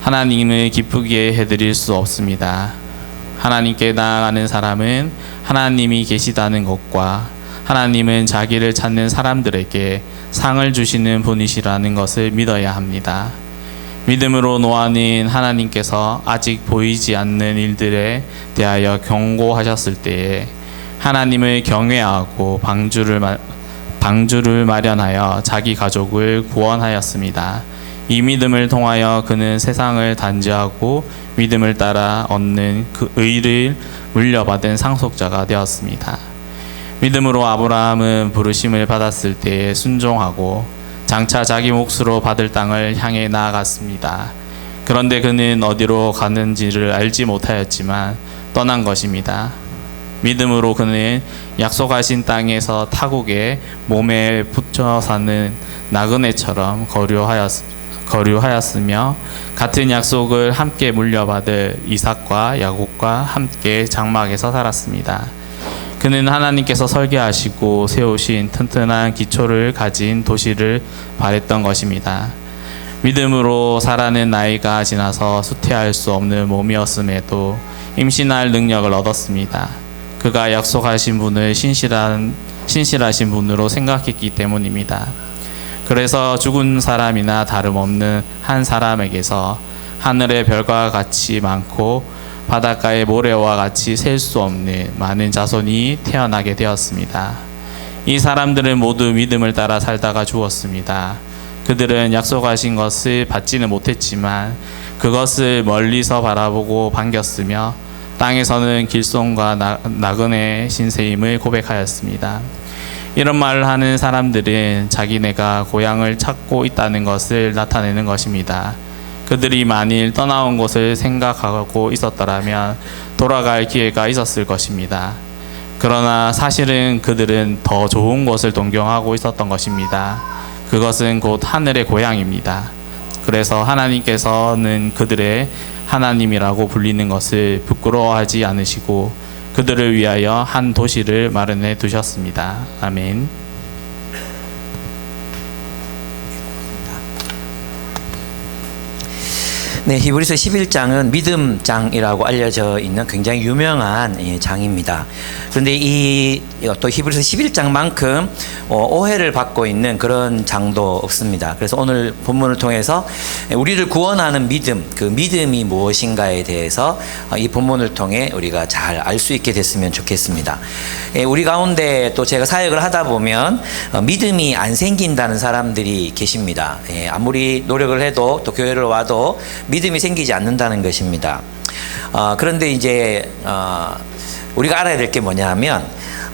하나님을 기쁘게 해드릴 수 없습니다. 하나님께 나아가는 사람은 하나님이 계시다는 것과 하나님은 자기를 찾는 사람들에게 상을 주시는 분이시라는 것을 믿어야 합니다. 믿음으로 노아는 하나님께서 아직 보이지 않는 일들에 대하여 경고하셨을 때에 하나님을 경외하고 방주를 마련하여 자기 가족을 구원하였습니다. 이 믿음을 통하여 그는 세상을 단죄하고 믿음을 따라 얻는 그 의를 물려받은 상속자가 되었습니다. 믿음으로 아브라함은 부르심을 받았을 때에 순종하고 장차 자기 몫으로 받을 땅을 향해 나아갔습니다. 그런데 그는 어디로 가는지를 알지 못하였지만 떠난 것입니다. 믿음으로 그는 약속하신 땅에서 타국에 몸에 붙여 사는 나그네처럼 거류하였으며 같은 약속을 함께 물려받을 이삭과 야곱과 함께 장막에서 살았습니다. 그는 하나님께서 설계하시고 세우신 튼튼한 기초를 가진 도시를 바랬던 것입니다. 믿음으로 사라는 나이가 지나서 수태할 수 없는 몸이었음에도 임신할 능력을 얻었습니다. 그가 약속하신 분을 신실하신 분으로 생각했기 때문입니다. 그래서 죽은 사람이나 다름없는 한 사람에게서 하늘의 별과 같이 많고 바닷가의 모래와 같이 셀 수 없는 많은 자손이 태어나게 되었습니다. 이 사람들은 모두 믿음을 따라 살다가 죽었습니다. 그들은 약속하신 것을 받지는 못했지만 그것을 멀리서 바라보고 반겼으며 땅에서는 길손과 나그네 신세임을 고백하였습니다. 이런 말을 하는 사람들은 자기네가 고향을 찾고 있다는 것을 나타내는 것입니다. 그들이 만일 떠나온 곳을 생각하고 있었더라면 돌아갈 기회가 있었을 것입니다. 그러나 사실은 그들은 더 좋은 곳을 동경하고 있었던 것입니다. 그것은 곧 하늘의 고향입니다. 그래서 하나님께서는 그들의 하나님이라고 불리는 것을 부끄러워하지 않으시고 그들을 위하여 한 도시를 마련해 두셨습니다. 아멘. 네, 히브리서 11장은 믿음장이라고 알려져 있는 굉장히 유명한 장입니다. 그런데 또 히브리서 11장만큼 오해를 받고 있는 그런 장도 없습니다. 그래서 오늘 본문을 통해서 우리를 구원하는 믿음, 그 믿음이 무엇인가에 대해서 이 본문을 통해 우리가 잘 알 수 있게 됐으면 좋겠습니다. 우리 가운데 또 제가 사역을 하다 보면 믿음이 안 생긴다는 사람들이 계십니다. 아무리 노력을 해도 또 교회를 와도 믿음이 생기지 않는다는 것입니다. 그런데 이제 우리가 알아야 될 게 뭐냐 하면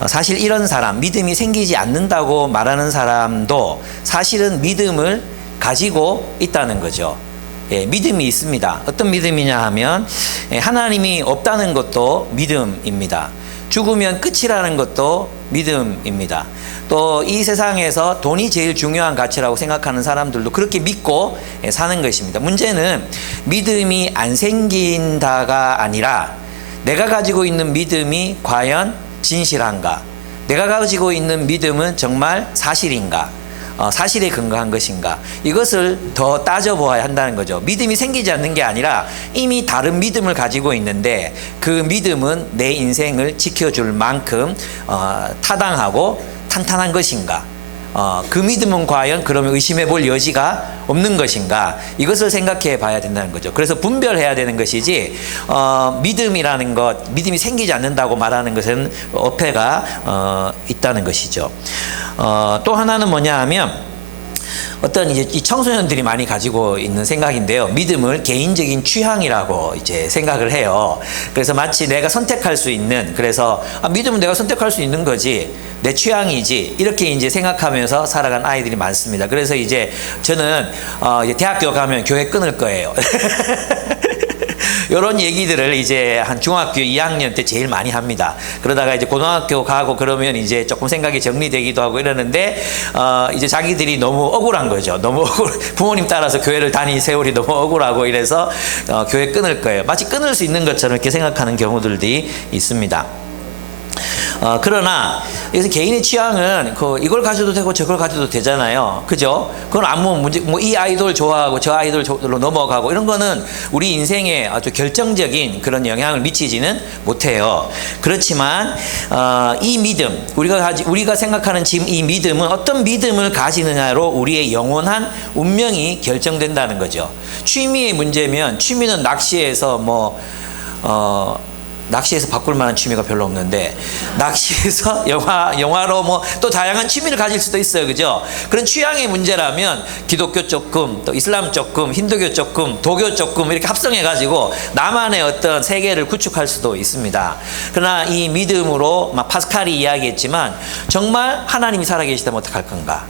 사실 이런 사람, 믿음이 생기지 않는다고 말하는 사람도 사실은 믿음을 가지고 있다는 거죠. 믿음이 있습니다. 어떤 믿음이냐 하면 하나님이 없다는 것도 믿음입니다. 죽으면 끝이라는 것도 믿음입니다. 또 이 세상에서 돈이 제일 중요한 가치라고 생각하는 사람들도 그렇게 믿고 사는 것입니다. 문제는 믿음이 안 생긴다가 아니라 내가 가지고 있는 믿음이 과연 진실한가? 내가 가지고 있는 믿음은 정말 사실인가? 사실에 근거한 것인가? 이것을 더 따져보아야 한다는 거죠. 믿음이 생기지 않는 게 아니라 이미 다른 믿음을 가지고 있는데 그 믿음은 내 인생을 지켜줄 만큼 타당하고 탄탄한 것인가? 그 믿음은 과연 그러면 의심해 볼 여지가 없는 것인가? 이것을 생각해 봐야 된다는 거죠. 그래서 분별해야 되는 것이지 믿음이라는 것, 믿음이 생기지 않는다고 말하는 것은 어폐가 있다는 것이죠. 또 하나는 뭐냐 하면 어떤 이제 이 청소년들이 많이 가지고 있는 생각인데요. 믿음을 개인적인 취향이라고 이제 생각을 해요. 그래서 마치 내가 선택할 수 있는, 그래서 믿음은 내가 선택할 수 있는 거지, 내 취향이지, 이렇게 이제 생각하면서 살아간 아이들이 많습니다. 그래서 이제 저는 이제 대학교 가면 교회 끊을 거예요. 이런 얘기들을 이제 한 중학교 2학년 때 제일 많이 합니다. 그러다가 이제 고등학교 가고 그러면 이제 조금 생각이 정리되기도 하고 이러는데 이제 자기들이 너무 억울한 거죠. 너무 부모님 따라서 교회를 다닌 세월이 너무 억울하고 이래서 교회 끊을 거예요. 마치 끊을 수 있는 것처럼 이렇게 생각하는 경우들이 있습니다. 그러나 여기서 개인의 취향은 이걸 가져도 되고 저걸 가져도 되잖아요. 그죠? 그건 아무 문제, 뭐 이 아이돌 좋아하고 저 아이돌로 넘어가고 이런 거는 우리 인생에 아주 결정적인 그런 영향을 미치지는 못해요. 그렇지만 이 믿음, 우리가 생각하는 지금 이 믿음은 어떤 믿음을 가지느냐로 우리의 영원한 운명이 결정된다는 거죠. 취미의 문제면 취미는 낚시에서 낚시에서 바꿀 만한 취미가 별로 없는데 낚시에서 영화로 뭐 또 다양한 취미를 가질 수도 있어요. 그죠? 그런 취향의 문제라면 기독교 조금, 또 이슬람 조금, 힌두교 조금, 도교 조금 이렇게 합성해 가지고 나만의 어떤 세계를 구축할 수도 있습니다. 그러나 이 믿음으로 파스칼이 이야기했지만 정말 하나님이 살아계시다면 어떡할 건가?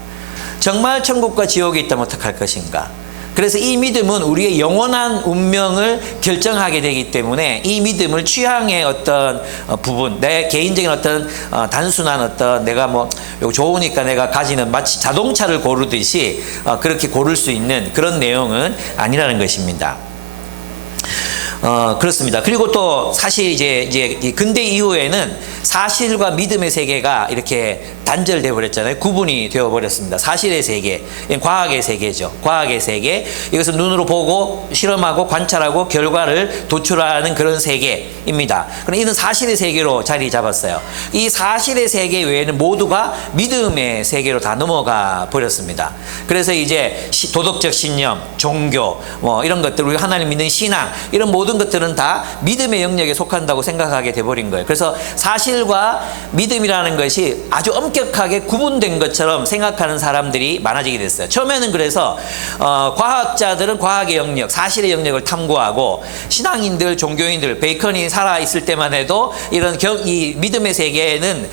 정말 천국과 지옥에 있다면 어떡할 것인가? 그래서 이 믿음은 우리의 영원한 운명을 결정하게 되기 때문에 이 믿음을 취향의 어떤 부분, 내 개인적인 어떤 단순한 어떤 내가 뭐 이거 좋으니까 내가 가지는 마치 자동차를 고르듯이 그렇게 고를 수 있는 그런 내용은 아니라는 것입니다. 그렇습니다. 그리고 또 사실 이제 근대 이후에는 사실과 믿음의 세계가 이렇게 단절되어 버렸잖아요. 구분이 되어 버렸습니다. 사실의 세계, 과학의 세계죠. 과학의 세계. 이것을 눈으로 보고 실험하고 관찰하고 결과를 도출하는 그런 세계입니다. 그럼 이는 사실의 세계로 자리 잡았어요. 이 사실의 세계 외에는 모두가 믿음의 세계로 다 넘어가 버렸습니다. 그래서 이제 도덕적 신념, 종교, 뭐 이런 것들, 우리가 하나님 믿는 신앙, 이런 모든 것들은 다 믿음의 영역에 속한다고 생각하게 돼버린 거예요. 그래서 사실과 믿음이라는 것이 아주 엄격하게 구분된 것처럼 생각하는 사람들이 많아지게 됐어요. 처음에는 그래서 과학자들은 과학의 영역, 사실의 영역을 탐구하고 신앙인들, 종교인들, 베이컨이 살아있을 때만 해도 이 믿음의 세계에는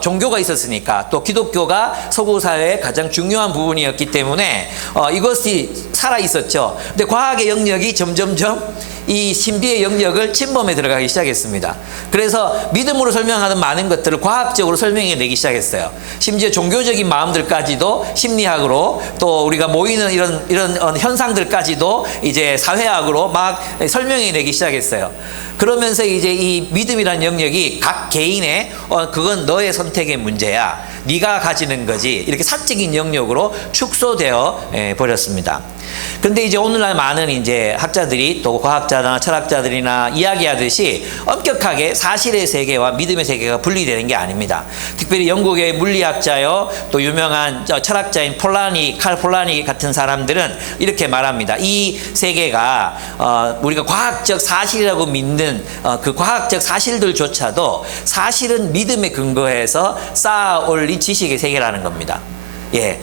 종교가 있었으니까, 또 기독교가 서구 사회의 가장 중요한 부분이었기 때문에 이것이 살아있었죠. 근데 과학의 영역이 점점점 이 신비의 영역을 침범해 들어가기 시작했습니다. 그래서 믿음으로 설명하는 많은 것들을 과학적으로 설명해 내기 시작했어요. 심지어 종교적인 마음들까지도 심리학으로, 또 우리가 모이는 이런 현상들까지도 이제 사회학으로 막 설명해 내기 시작했어요. 그러면서 이제 이 믿음이라는 영역이 각 개인의 그건 너의 선택의 문제야, 네가 가지는 거지, 이렇게 사적인 영역으로 축소되어 버렸습니다. 근데 이제 오늘날 많은 이제 학자들이, 또 과학자나 철학자들이나 이야기하듯이 엄격하게 사실의 세계와 믿음의 세계가 분리되는 게 아닙니다. 특별히 영국의 물리학자요, 또 유명한 철학자인 칼 폴라니 같은 사람들은 이렇게 말합니다. 이 세계가 우리가 과학적 사실이라고 믿는 그 과학적 사실들조차도 사실은 믿음에 근거해서 쌓아 올린 지식의 세계라는 겁니다. 예,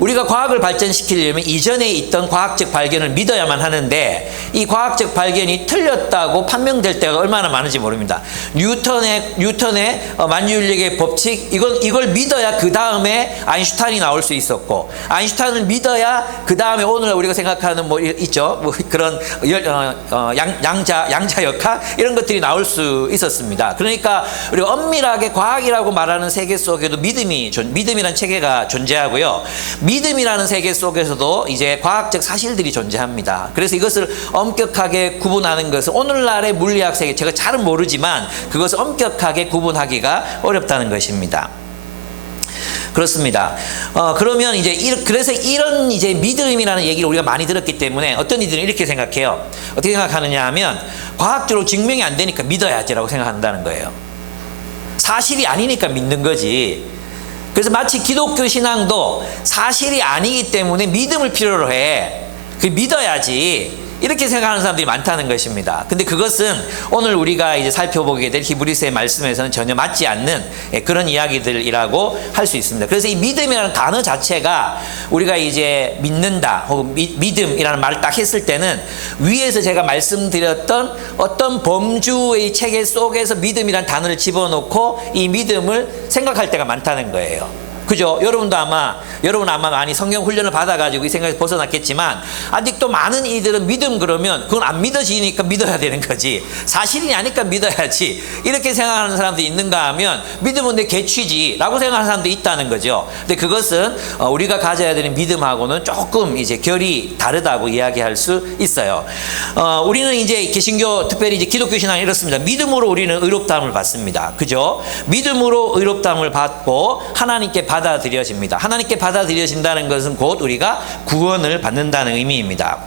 우리가 과학을 발전시키려면 이전에 있던 과학적 발견을 믿어야만 하는데, 이 과학적 발견이 틀렸다고 판명될 때가 얼마나 많은지 모릅니다. 뉴턴의 만유인력의 법칙, 이걸 믿어야 그 다음에 아인슈타인이 나올 수 있었고, 아인슈타인을 믿어야 그 다음에 오늘 우리가 생각하는 뭐 있죠, 뭐 그런 양자역학 이런 것들이 나올 수 있었습니다. 그러니까 우리가 엄밀하게 과학이라고 말하는 세계 속에도 믿음이라는 체계가 존재하고요. 믿음이라는 세계 속에서도 이제 과학적 사실들이 존재합니다. 그래서 이것을 엄격하게 구분하는 것은 오늘날의 물리학 세계, 제가 잘은 모르지만 그것을 엄격하게 구분하기가 어렵다는 것입니다. 그렇습니다. 그러면 그래서 이런 이제 믿음이라는 얘기를 우리가 많이 들었기 때문에 어떤 이들은 이렇게 생각해요. 어떻게 생각하느냐 하면, 과학적으로 증명이 안 되니까 믿어야지라고 생각한다는 거예요. 사실이 아니니까 믿는 거지. 그래서 마치 기독교 신앙도 사실이 아니기 때문에 믿음을 필요로 해. 그 믿어야지, 이렇게 생각하는 사람들이 많다는 것입니다. 근데 그것은 오늘 우리가 이제 살펴보게 될 히브리서의 말씀에서는 전혀 맞지 않는 그런 이야기들이라고 할 수 있습니다. 그래서 이 믿음이라는 단어 자체가 우리가 이제 믿는다 혹은 믿음이라는 말을 딱 했을 때는 위에서 제가 말씀드렸던 어떤 범주의 체계 속에서 믿음이라는 단어를 집어넣고 이 믿음을 생각할 때가 많다는 거예요. 그죠? 여러분 아마 많이 성경 훈련을 받아가지고 이 생각에서 벗어났겠지만 아직도 많은 이들은 믿음 그러면 그건 안 믿어지니까 믿어야 되는 거지. 사실이 아니까 믿어야지. 이렇게 생각하는 사람도 있는가 하면 믿음은 내 개취지라고 생각하는 사람도 있다는 거죠. 근데 그것은 우리가 가져야 되는 믿음하고는 조금 이제 결이 다르다고 이야기할 수 있어요. 우리는 이제 개신교 특별히 이제 기독교 신앙이 이렇습니다. 믿음으로 우리는 의롭다함을 받습니다. 그죠? 믿음으로 의롭다함을 받고 하나님께 받아들여집니다. 하나님께 받아들여진다는 것은 곧 우리가 구원을 받는다는 의미입니다.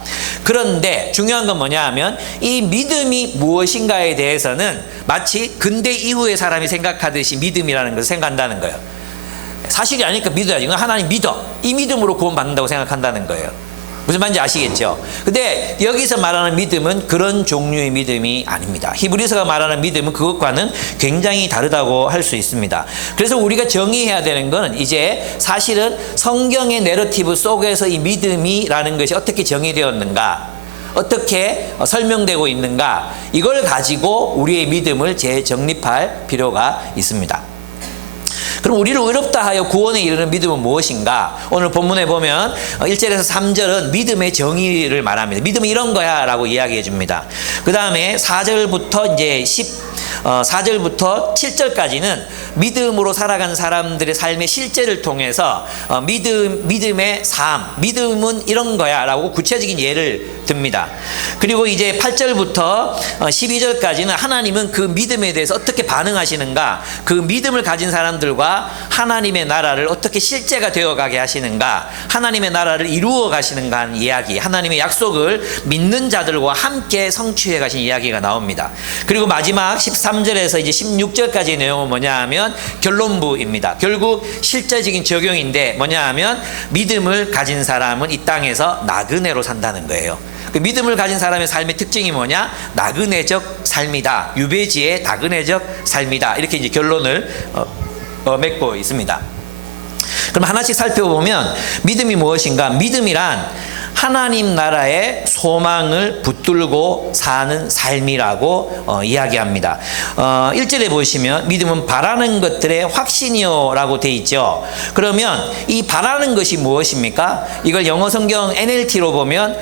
그런데 중요한 건 뭐냐 하면 이 믿음이 무엇인가에 대해서는 마치 근대 이후의 사람이 생각하듯이 믿음이라는 것을 생각한다는 거예요. 사실이 아니니까 믿어야지. 하나님 믿어. 이 믿음으로 구원받는다고 생각한다는 거예요. 무슨 말인지 아시겠죠? 근데 여기서 말하는 믿음은 그런 종류의 믿음이 아닙니다. 히브리서가 말하는 믿음은 그것과는 굉장히 다르다고 할 수 있습니다. 그래서 우리가 정의해야 되는 건 이제 사실은 성경의 내러티브 속에서 이 믿음이라는 것이 어떻게 정의되었는가, 어떻게 설명되고 있는가, 이걸 가지고 우리의 믿음을 재정립할 필요가 있습니다. 그럼 우리를 의롭다 하여 구원에 이르는 믿음은 무엇인가? 오늘 본문에 보면 1절에서 3절은 믿음의 정의를 말합니다. 믿음은 이런 거야 라고 이야기해 줍니다. 그 다음에 4절부터 이제 4절부터 7절까지는 믿음으로 살아가는 사람들의 삶의 실제를 통해서 믿음의 삶, 믿음은 이런 거야 라고 구체적인 예를 듭니다. 그리고 이제 8절부터 12절까지는 하나님은 그 믿음에 대해서 어떻게 반응하시는가, 그 믿음을 가진 사람들과 하나님의 나라를 어떻게 실제가 되어가게 하시는가, 하나님의 나라를 이루어 가시는가 하는 이야기, 하나님의 약속을 믿는 자들과 함께 성취해 가신 이야기가 나옵니다. 그리고 마지막 13절에서 이제 16절까지의 내용은 뭐냐 하면 결론부입니다. 결국 실제적인 적용인데 뭐냐 하면 믿음을 가진 사람은 이 땅에서 나그네로 산다는 거예요. 그 믿음을 가진 사람의 삶의 특징이 뭐냐? 나그네적 삶이다. 유배지의 나그네적 삶이다. 이렇게 이제 결론을 맺고 있습니다. 그럼 하나씩 살펴보면 믿음이 무엇인가? 믿음이란 하나님 나라의 소망을 붙들고 사는 삶이라고 이야기합니다. 1절에 보시면 믿음은 바라는 것들의 확신이요 라고 되어 있죠. 그러면 이 바라는 것이 무엇입니까? 이걸 영어 성경 NLT로 보면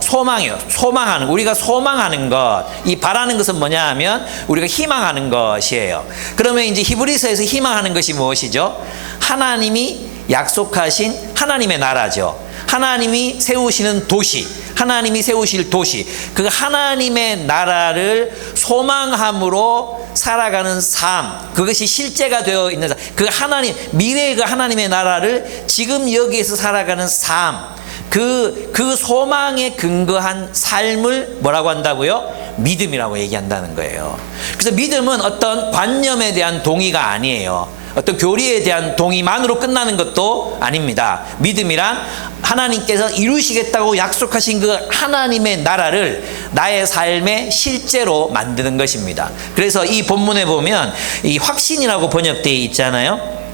소망이요. 소망하는, 우리가 소망하는 것. 이 바라는 것은 뭐냐 하면 우리가 희망하는 것이에요. 그러면 이제 히브리서에서 희망하는 것이 무엇이죠? 하나님이 약속하신 하나님의 나라죠. 하나님이 세우시는 도시, 하나님이 세우실 도시, 그 하나님의 나라를 소망함으로 살아가는 삶, 그것이 실제가 되어 있는 삶, 그 하나님, 미래의 그 하나님의 나라를 지금 여기에서 살아가는 삶, 그 소망에 근거한 삶을 뭐라고 한다고요? 믿음이라고 얘기한다는 거예요. 그래서 믿음은 어떤 관념에 대한 동의가 아니에요. 어떤 교리에 대한 동의만으로 끝나는 것도 아닙니다. 믿음이란 하나님께서 이루시겠다고 약속하신 그 하나님의 나라를 나의 삶에 실제로 만드는 것입니다. 그래서 이 본문에 보면 이 확신이라고 번역되어 있잖아요.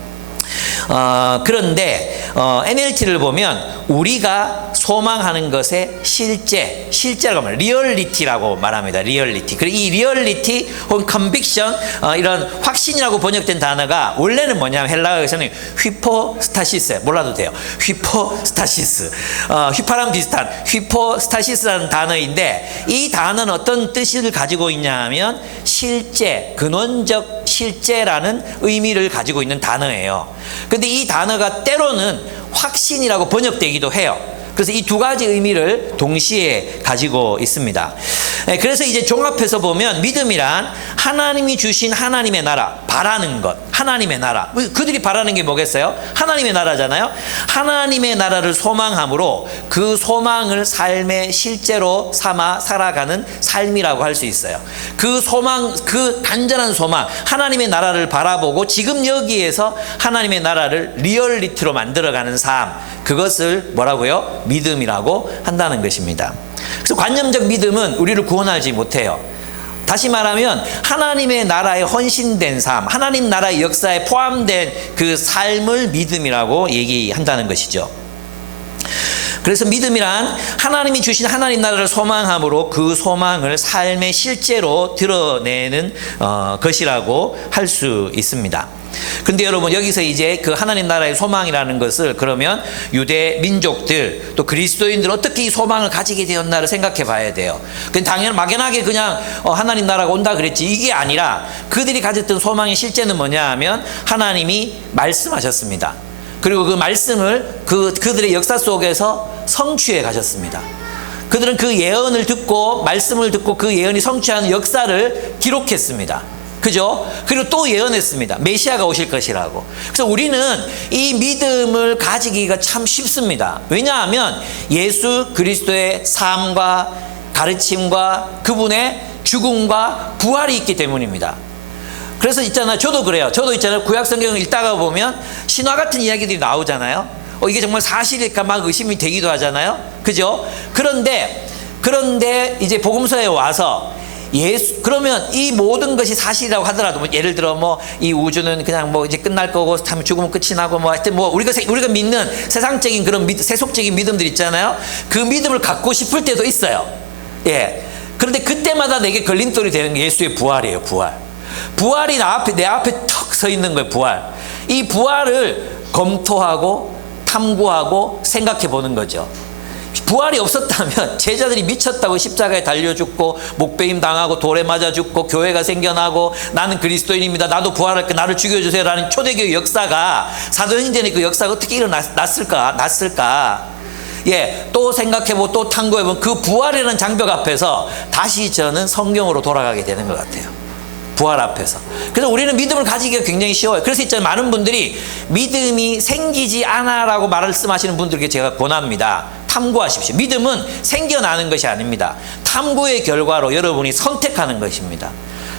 그런데 NLT를 보면 우리가 소망하는 것의 실제라고 말합니다. 리얼리티라고 말합니다. 리얼리티. 그리고 이 리얼리티 혹은 컨빅션, 이런 확신이라고 번역된 단어가 원래는 뭐냐면 헬라어에서는 휘포스타시스, 몰라도 돼요. 휘포스타시스, 휘파랑 비슷한 휘포스타시스라는 단어인데 이 단어는 어떤 뜻을 가지고 있냐 하면 실제, 근원적 실제라는 의미를 가지고 있는 단어예요. 근데 이 단어가 때로는 확신이라고 번역되기도 해요. 그래서 이 두 가지 의미를 동시에 가지고 있습니다. 그래서 이제 종합해서 보면 믿음이란 하나님이 주신 하나님의 나라, 바라는 것, 하나님의 나라. 그들이 바라는 게 뭐겠어요? 하나님의 나라잖아요. 하나님의 나라를 소망함으로 그 소망을 삶의 실제로 삼아 살아가는 삶이라고 할 수 있어요. 그 소망, 그 간절한 소망, 하나님의 나라를 바라보고 지금 여기에서 하나님의 나라를 리얼리티로 만들어가는 삶, 그것을 뭐라고요? 믿음이라고 한다는 것입니다. 그래서 관념적 믿음은 우리를 구원하지 못해요. 다시 말하면 하나님의 나라에 헌신된 삶, 하나님 나라의 역사에 포함된 그 삶을 믿음이라고 얘기한다는 것이죠. 그래서 믿음이란 하나님이 주신 하나님 나라를 소망함으로 그 소망을 삶의 실제로 드러내는 것이라고 할 수 있습니다. 근데 여러분 여기서 이제 그 하나님 나라의 소망이라는 것을 그러면 유대 민족들 또 그리스도인들 어떻게 이 소망을 가지게 되었나를 생각해 봐야 돼요. 그냥 당연 막연하게 그냥 하나님 나라가 온다 그랬지 이게 아니라 그들이 가졌던 소망의 실제는 뭐냐 하면 하나님이 말씀하셨습니다. 그리고 그 말씀을 그들의 역사 속에서 성취해 가셨습니다. 그들은 그 예언을 듣고 말씀을 듣고 그 예언이 성취하는 역사를 기록했습니다. 그죠? 그리고 또 예언했습니다. 메시아가 오실 것이라고. 그래서 우리는 이 믿음을 가지기가 참 쉽습니다. 왜냐하면 예수 그리스도의 삶과 가르침과 그분의 죽음과 부활이 있기 때문입니다. 그래서 있잖아요. 저도 그래요. 저도 있잖아요. 구약 성경을 읽다가 보면 신화 같은 이야기들이 나오잖아요. 이게 정말 사실일까 막 의심이 되기도 하잖아요. 그죠? 그런데 이제 복음서에 와서 그러면 이 모든 것이 사실이라고 하더라도 뭐 예를 들어 뭐 이 우주는 그냥 뭐 이제 끝날 거고 참 죽으면 끝이 나고 뭐 하여튼 뭐 우리가 믿는 세상적인 그런 세속적인 믿음들 있잖아요. 그 믿음을 갖고 싶을 때도 있어요. 예. 그런데 그때마다 내게 걸림돌이 되는 게 예수의 부활이에요. 부활이 내 앞에 턱 서 있는 거예요. 부활. 이 부활을 검토하고 탐구하고 생각해 보는 거죠. 부활이 없었다면 제자들이 미쳤다고 십자가에 달려 죽고 목베임 당하고 돌에 맞아 죽고 교회가 생겨나고 나는 그리스도인입니다. 나도 부활할게 나를 죽여주세요 라는 초대교회 역사가 사도행전의 그 역사가 어떻게 났을까? 예, 또 생각해보고 또 탐구해보면 그 부활이라는 장벽 앞에서 다시 저는 성경으로 돌아가게 되는 것 같아요. 부활 앞에서. 그래서 우리는 믿음을 가지기가 굉장히 쉬워요. 그래서 있잖아요. 많은 분들이 믿음이 생기지 않아라고 말씀하시는 분들에게 제가 권합니다. 탐구하십시오. 믿음은 생겨나는 것이 아닙니다. 탐구의 결과로 여러분이 선택하는 것입니다.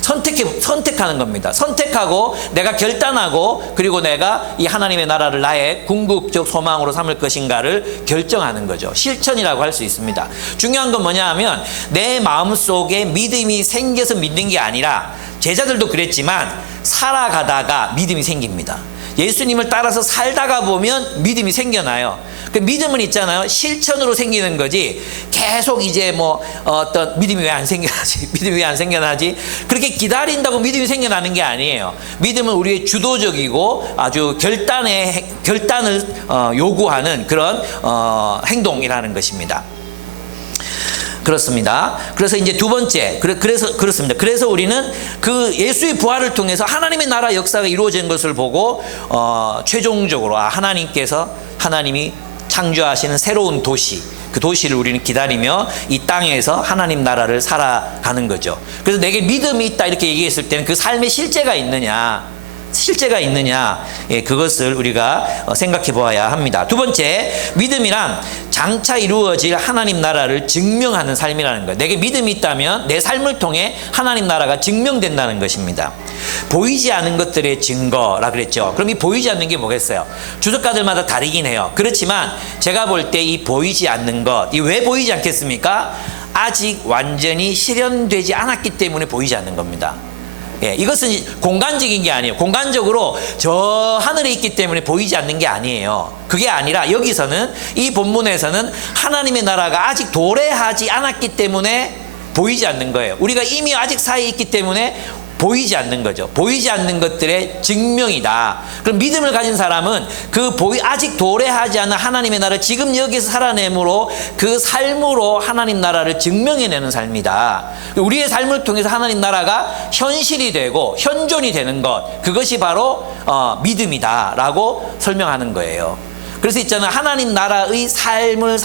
선택하는 겁니다. 선택하고 내가 결단하고 그리고 내가 이 하나님의 나라를 나의 궁극적 소망으로 삼을 것인가를 결정하는 거죠. 실천이라고 할 수 있습니다. 중요한 건 뭐냐 하면 내 마음속에 믿음이 생겨서 믿는 게 아니라 제자들도 그랬지만 살아가다가 믿음이 생깁니다. 예수님을 따라서 살다가 보면 믿음이 생겨나요. 그 믿음은 있잖아요. 실천으로 생기는 거지. 계속 이제 뭐 어떤 믿음이 왜 안 생겨나지? 믿음이 왜 안 생겨나지? 그렇게 기다린다고 믿음이 생겨나는 게 아니에요. 믿음은 우리의 주도적이고 아주 결단을 요구하는 그런 행동이라는 것입니다. 그렇습니다. 그래서 이제 두 번째, 그렇습니다. 그래서 우리는 그 예수의 부활을 통해서 하나님의 나라 역사가 이루어진 것을 보고 최종적으로 하나님이 창조하시는 새로운 도시, 그 도시를 우리는 기다리며 이 땅에서 하나님 나라를 살아가는 거죠. 그래서 내게 믿음이 있다 이렇게 얘기했을 때는 그 삶의 실제가 있느냐, 예, 그것을 우리가 생각해 보아야 합니다. 두 번째, 믿음이란 장차 이루어질 하나님 나라를 증명하는 삶이라는 거예요. 내게 믿음이 있다면 내 삶을 통해 하나님 나라가 증명된다는 것입니다. 보이지 않는 것들의 증거라 그랬죠. 그럼 이 보이지 않는 게 뭐겠어요? 주석가들마다 다르긴 해요. 그렇지만 제가 볼 때 이 보이지 않는 것, 이 왜 보이지 않겠습니까? 아직 완전히 실현되지 않았기 때문에 보이지 않는 겁니다. 예, 이것은 공간적인 게 아니에요. 공간적으로 저 하늘에 있기 때문에 보이지 않는 게 아니에요. 그게 아니라 여기서는 이 본문에서는 하나님의 나라가 아직 도래하지 않았기 때문에 보이지 않는 거예요. 우리가 이미 아직 사이에 있기 때문에 보이지 않는 거죠. 보이지 않는 것들의 증명이다. 그럼 믿음을 가진 사람은 아직 도래하지 않은 하나님의 나라를 지금 여기서 살아내므로 그 삶으로 하나님 나라를 증명해내는 삶이다. 우리의 삶을 통해서 하나님 나라가 현실이 되고 현존이 되는 것, 그것이 바로 믿음이다라고 설명하는 거예요. 그래서 있잖아요. 하나님 나라의 삶을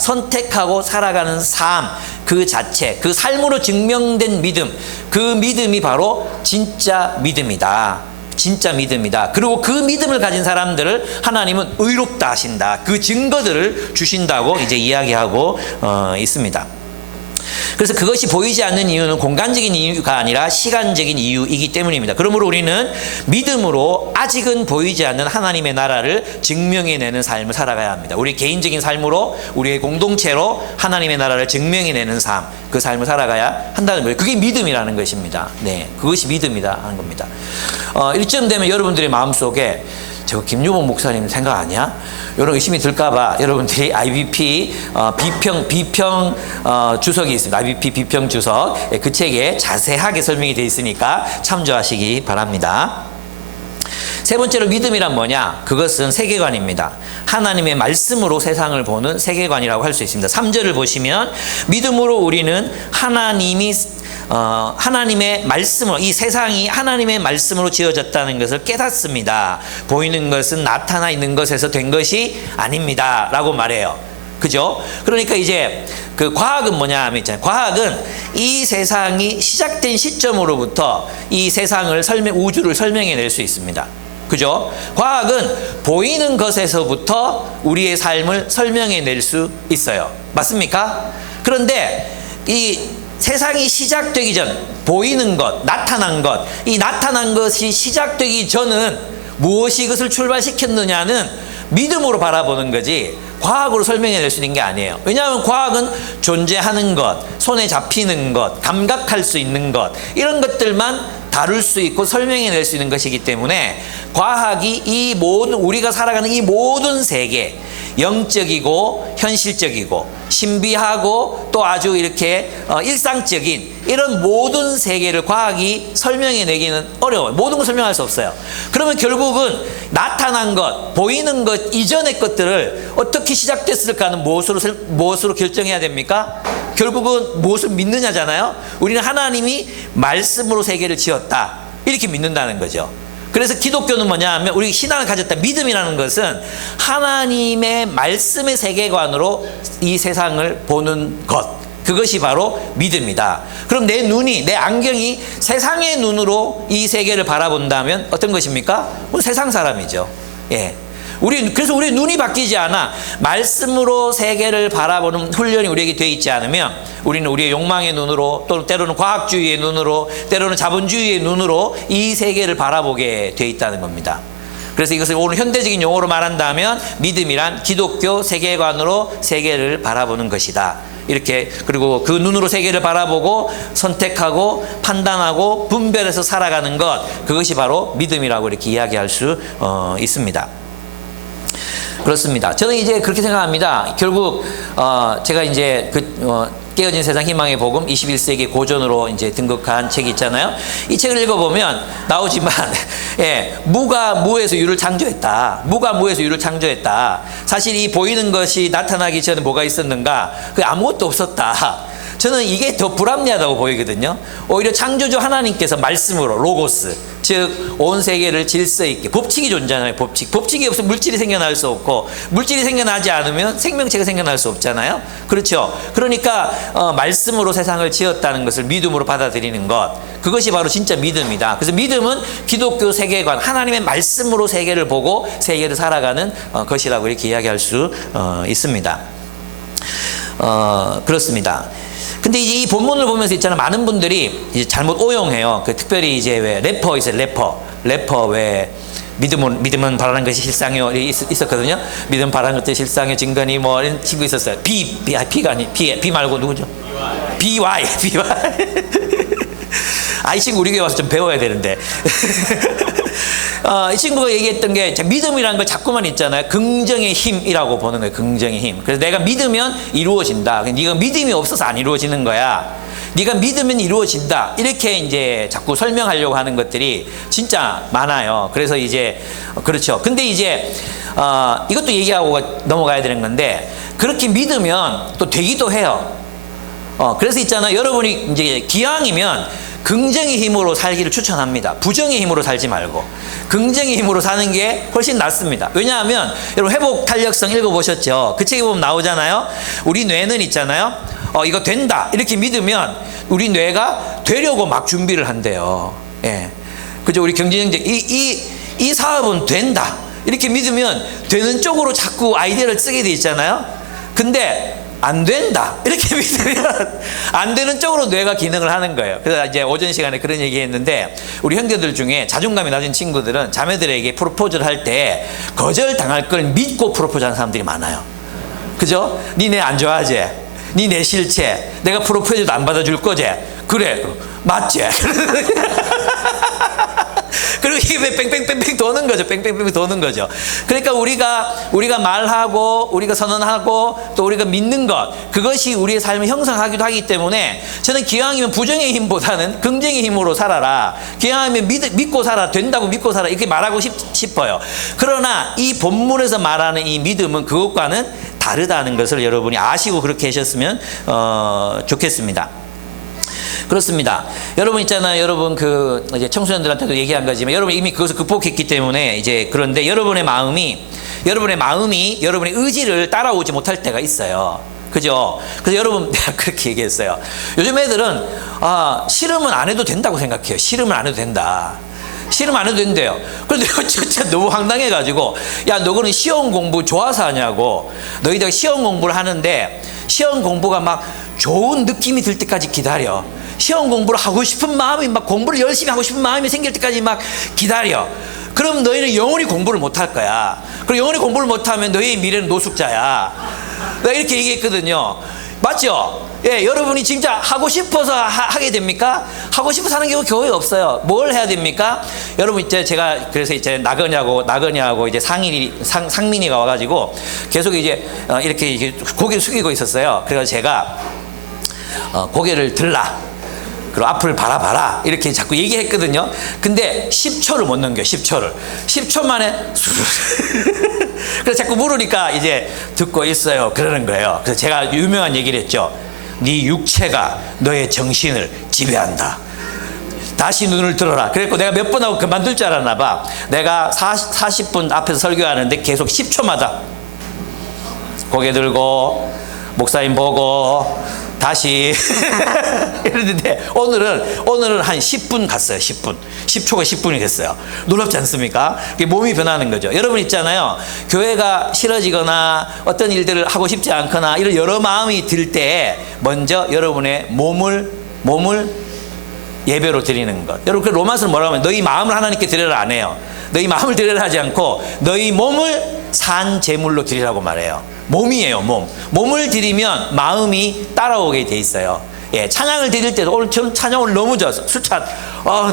선택하고 살아가는 삶, 그 자체, 그 삶으로 증명된 믿음, 그 믿음이 바로 진짜 믿음이다. 진짜 믿음이다. 그리고 그 믿음을 가진 사람들을 하나님은 의롭다 하신다. 그 증거들을 주신다고 이제 이야기하고 있습니다. 그래서 그것이 보이지 않는 이유는 공간적인 이유가 아니라 시간적인 이유이기 때문입니다. 그러므로 우리는 믿음으로 아직은 보이지 않는 하나님의 나라를 증명해내는 삶을 살아가야 합니다. 우리 개인적인 삶으로 우리의 공동체로 하나님의 나라를 증명해내는 삶, 그 삶을 살아가야 한다는 거예요. 그게 믿음이라는 것입니다. 네, 그것이 믿음이다 하는 겁니다. 이쯤 되면 여러분들의 마음속에 저 김유봉 목사님 생각 아니야? 이런 의심이 들까봐 여러분들이 IBP 비평 주석이 있습니다. IBP 비평 주석, 그 책에 자세하게 설명이 되어 있으니까 참조하시기 바랍니다. 세 번째로 믿음이란 뭐냐? 그것은 세계관입니다. 하나님의 말씀으로 세상을 보는 세계관이라고 할 수 있습니다. 3절을 보시면 믿음으로 우리는 하나님의 말씀으로, 이 세상이 하나님의 말씀으로 지어졌다는 것을 깨닫습니다. 보이는 것은 나타나 있는 것에서 된 것이 아닙니다 라고 말해요. 그죠? 그러니까 이제 그 과학은 뭐냐 하면 있잖아요. 과학은 이 세상이 시작된 시점으로부터 이 세상을 우주를 설명해낼 수 있습니다. 그죠? 과학은 보이는 것에서부터 우리의 삶을 설명해낼 수 있어요. 맞습니까? 그런데 이 세상이 시작되기 전, 보이는 것, 나타난 것, 이 나타난 것이 시작되기 전은 무엇이 이것을 출발시켰느냐는 믿음으로 바라보는 거지 과학으로 설명해낼 수 있는 게 아니에요. 왜냐하면 과학은 존재하는 것, 손에 잡히는 것, 감각할 수 있는 것, 이런 것들만 다룰 수 있고 설명해낼 수 있는 것이기 때문에 과학이 이 모든, 우리가 살아가는 이 모든 세계, 영적이고 현실적이고 신비하고 또 아주 이렇게 일상적인 이런 모든 세계를 과학이 설명해내기는 어려워요. 모든 걸 설명할 수 없어요. 그러면 결국은 나타난 것, 보이는 것 이전의 것들을 어떻게 시작됐을까 하는 무엇으로 결정해야 됩니까? 결국은 무엇을 믿느냐잖아요. 우리는 하나님이 말씀으로 세계를 지었다 이렇게 믿는다는 거죠. 그래서 기독교는 뭐냐 하면 우리 신앙을 가졌다. 믿음이라는 것은 하나님의 말씀의 세계관으로 이 세상을 보는 것, 그것이 바로 믿음이다. 그럼 내 눈이, 내 안경이 세상의 눈으로 이 세계를 바라본다면 어떤 것입니까? 세상 사람이죠. 예. 그래서 우리 눈이 바뀌지 않아 말씀으로 세계를 바라보는 훈련이 우리에게 되어 있지 않으면 우리는 우리의 욕망의 눈으로, 또는 때로는 과학주의의 눈으로, 때로는 자본주의의 눈으로 이 세계를 바라보게 되어 있다는 겁니다. 그래서 이것을 오늘 현대적인 용어로 말한다면 믿음이란 기독교 세계관으로 세계를 바라보는 것이다. 이렇게, 그리고 그 눈으로 세계를 바라보고 선택하고 판단하고 분별해서 살아가는 것, 그것이 바로 믿음이라고 이렇게 이야기할 수 있습니다. 그렇습니다. 저는 이제 그렇게 생각합니다. 결국 제가 이제 깨어진 세상 희망의 복음 21세기 고전으로 이제 등극한 책이 있잖아요. 이 책을 읽어보면 나오지만 예, 무가 무에서 유를 창조했다. 무가 무에서 유를 창조했다. 사실 이 보이는 것이 나타나기 전에 뭐가 있었는가? 그 아무것도 없었다. 저는 이게 더 불합리하다고 보이거든요. 오히려 창조주 하나님께서 말씀으로, 로고스, 즉 온 세계를 질서 있게, 법칙이 존재하잖아요. 법칙이 없으면 물질이 생겨날 수 없고, 물질이 생겨나지 않으면 생명체가 생겨날 수 없잖아요. 그렇죠. 그러니까 말씀으로 세상을 지었다는 것을 믿음으로 받아들이는 것, 그것이 바로 진짜 믿음이다. 그래서 믿음은 기독교 세계관, 하나님의 말씀으로 세계를 보고 세계를 살아가는 것이라고 이렇게 이야기할 수 있습니다. 그렇습니다. 근데 이제 이 본문을 보면서 있잖아, 많은 분들이 이제 잘못 오용해요. 특별히 이제 왜 래퍼 있어요, 래퍼 왜 믿음은 바라는 것이 실상이요 있었거든요. 믿음 바라는 것도 실상이요 증거니 뭐 이런 친구 있었어요. B가 아니 B 말고 누구죠? BY. 이 친구 우리 교회 와서 좀 배워야 되는데. 이 친구가 얘기했던 게 믿음이라는 걸 자꾸만 있잖아요. 긍정의 힘이라고 보는 거예요. 긍정의 힘. 그래서 내가 믿으면 이루어진다. 네가 믿음이 없어서 안 이루어지는 거야. 네가 믿으면 이루어진다. 이렇게 이제 자꾸 설명하려고 하는 것들이 진짜 많아요. 그래서 이제 그렇죠. 근데 이제 이것도 얘기하고 넘어가야 되는 건데, 그렇게 믿으면 또 되기도 해요. 그래서 있잖아요. 여러분이 이제 기왕이면 긍정의 힘으로 살기를 추천합니다. 부정의 힘으로 살지 말고 긍정의 힘으로 사는 게 훨씬 낫습니다. 왜냐하면 여러분 회복 탄력성 읽어보셨죠? 그 책에 보면 나오잖아요. 우리 뇌는 있잖아요. 이거 된다 이렇게 믿으면 우리 뇌가 되려고 막 준비를 한대요. 예, 그죠? 우리 경제정책 이 사업은 된다 이렇게 믿으면 되는 쪽으로 자꾸 아이디어를 쓰게 돼 있잖아요. 근데 안 된다 이렇게 믿으면 안 되는 쪽으로 뇌가 기능을 하는 거예요. 그래서 이제 오전 시간에 그런 얘기 했는데, 우리 형제들 중에 자존감이 낮은 친구들은 자매들에게 프로포즈를 할 때 거절당할 걸 믿고 프로포즈하는 사람들이 많아요. 그죠? 니네 안 좋아하지? 니 내 실체, 내가 프로포즈도 안 받아줄 거지? 그래 맞지? 그리고 입에 뺑뺑뺑뺑 도는 거죠. 뺑뺑뺑뺑 도는 거죠. 그러니까 우리가 말하고 우리가 선언하고 또 우리가 믿는 것, 그것이 우리의 삶을 형성하기도 하기 때문에 저는 기왕이면 부정의 힘보다는 긍정의 힘으로 살아라. 기왕이면 믿고 살아, 된다고 믿고 살아, 이렇게 말하고 싶어요. 그러나 이 본문에서 말하는 이 믿음은 그것과는 다르다는 것을 여러분이 아시고 그렇게 하셨으면 좋겠습니다. 그렇습니다. 여러분 있잖아요. 여러분 이제 청소년들한테도 얘기한 거지만 여러분 이미 그것을 극복했기 때문에 이제 그런데 여러분의 마음이 여러분의 의지를 따라오지 못할 때가 있어요. 그죠? 그래서 여러분 내가 그렇게 얘기했어요. 요즘 애들은 싫으면 안 해도 된다고 생각해요. 싫으면 안 해도 된다. 싫으면 안 해도 된대요. 그런데 내가 진짜 너무 황당해가지고 야 너거는 시험 공부 좋아서 하냐고. 너희들 시험 공부를 하는데 시험 공부가 막 좋은 느낌이 들 때까지 기다려. 시험 공부를 하고 싶은 마음이 막 공부를 열심히 하고 싶은 마음이 생길 때까지 막 기다려. 그럼 너희는 영원히 공부를 못할 거야. 그리고 영원히 공부를 못하면 너희의 미래는 노숙자야. 내가 이렇게 얘기했거든요. 맞죠? 예, 여러분이 진짜 하고 싶어서 하게 됩니까? 하고 싶어서 하는 경우 거의 없어요. 뭘 해야 됩니까? 여러분 이제 제가 그래서 이제 나건이하고 이제 상민이가 와가지고 계속 이제 이렇게 고개를 숙이고 있었어요. 그래서 제가 고개를 들라. 그리고 앞을 바라봐라. 이렇게 자꾸 얘기했거든요. 근데 10초를 못 넘겨, 10초를. 10초 만에 그래서 자꾸 물으니까 이제 듣고 있어요. 그러는 거예요. 그래서 제가 유명한 얘기를 했죠. 네 육체가 너의 정신을 지배한다. 다시 눈을 들어라. 그래서 내가 몇 번 하고 그만둘 줄 알았나 봐. 내가 40분 앞에서 설교하는데 계속 10초마다 고개 들고 목사님 보고 다시 이랬는데 오늘은 한 10분 갔어요. 10분. 10초가 10분이 됐어요. 놀랍지 않습니까? 몸이 변하는 거죠. 여러분 있잖아요. 교회가 싫어지거나 어떤 일들을 하고 싶지 않거나 이런 여러 마음이 들 때 먼저 여러분의 몸을 예배로 드리는 것. 여러분 그 로마서는 뭐라고 하면 너희 마음을 하나님께 드리라 안 해요. 너희 마음을 드리라 하지 않고 너희 몸을 산 제물로 드리라고 말해요. 몸이에요, 몸. 몸을 드리면 마음이 따라오게 돼 있어요. 예, 찬양을 드릴 때도 오늘 찬양을 너무 좋았어요. 수찬,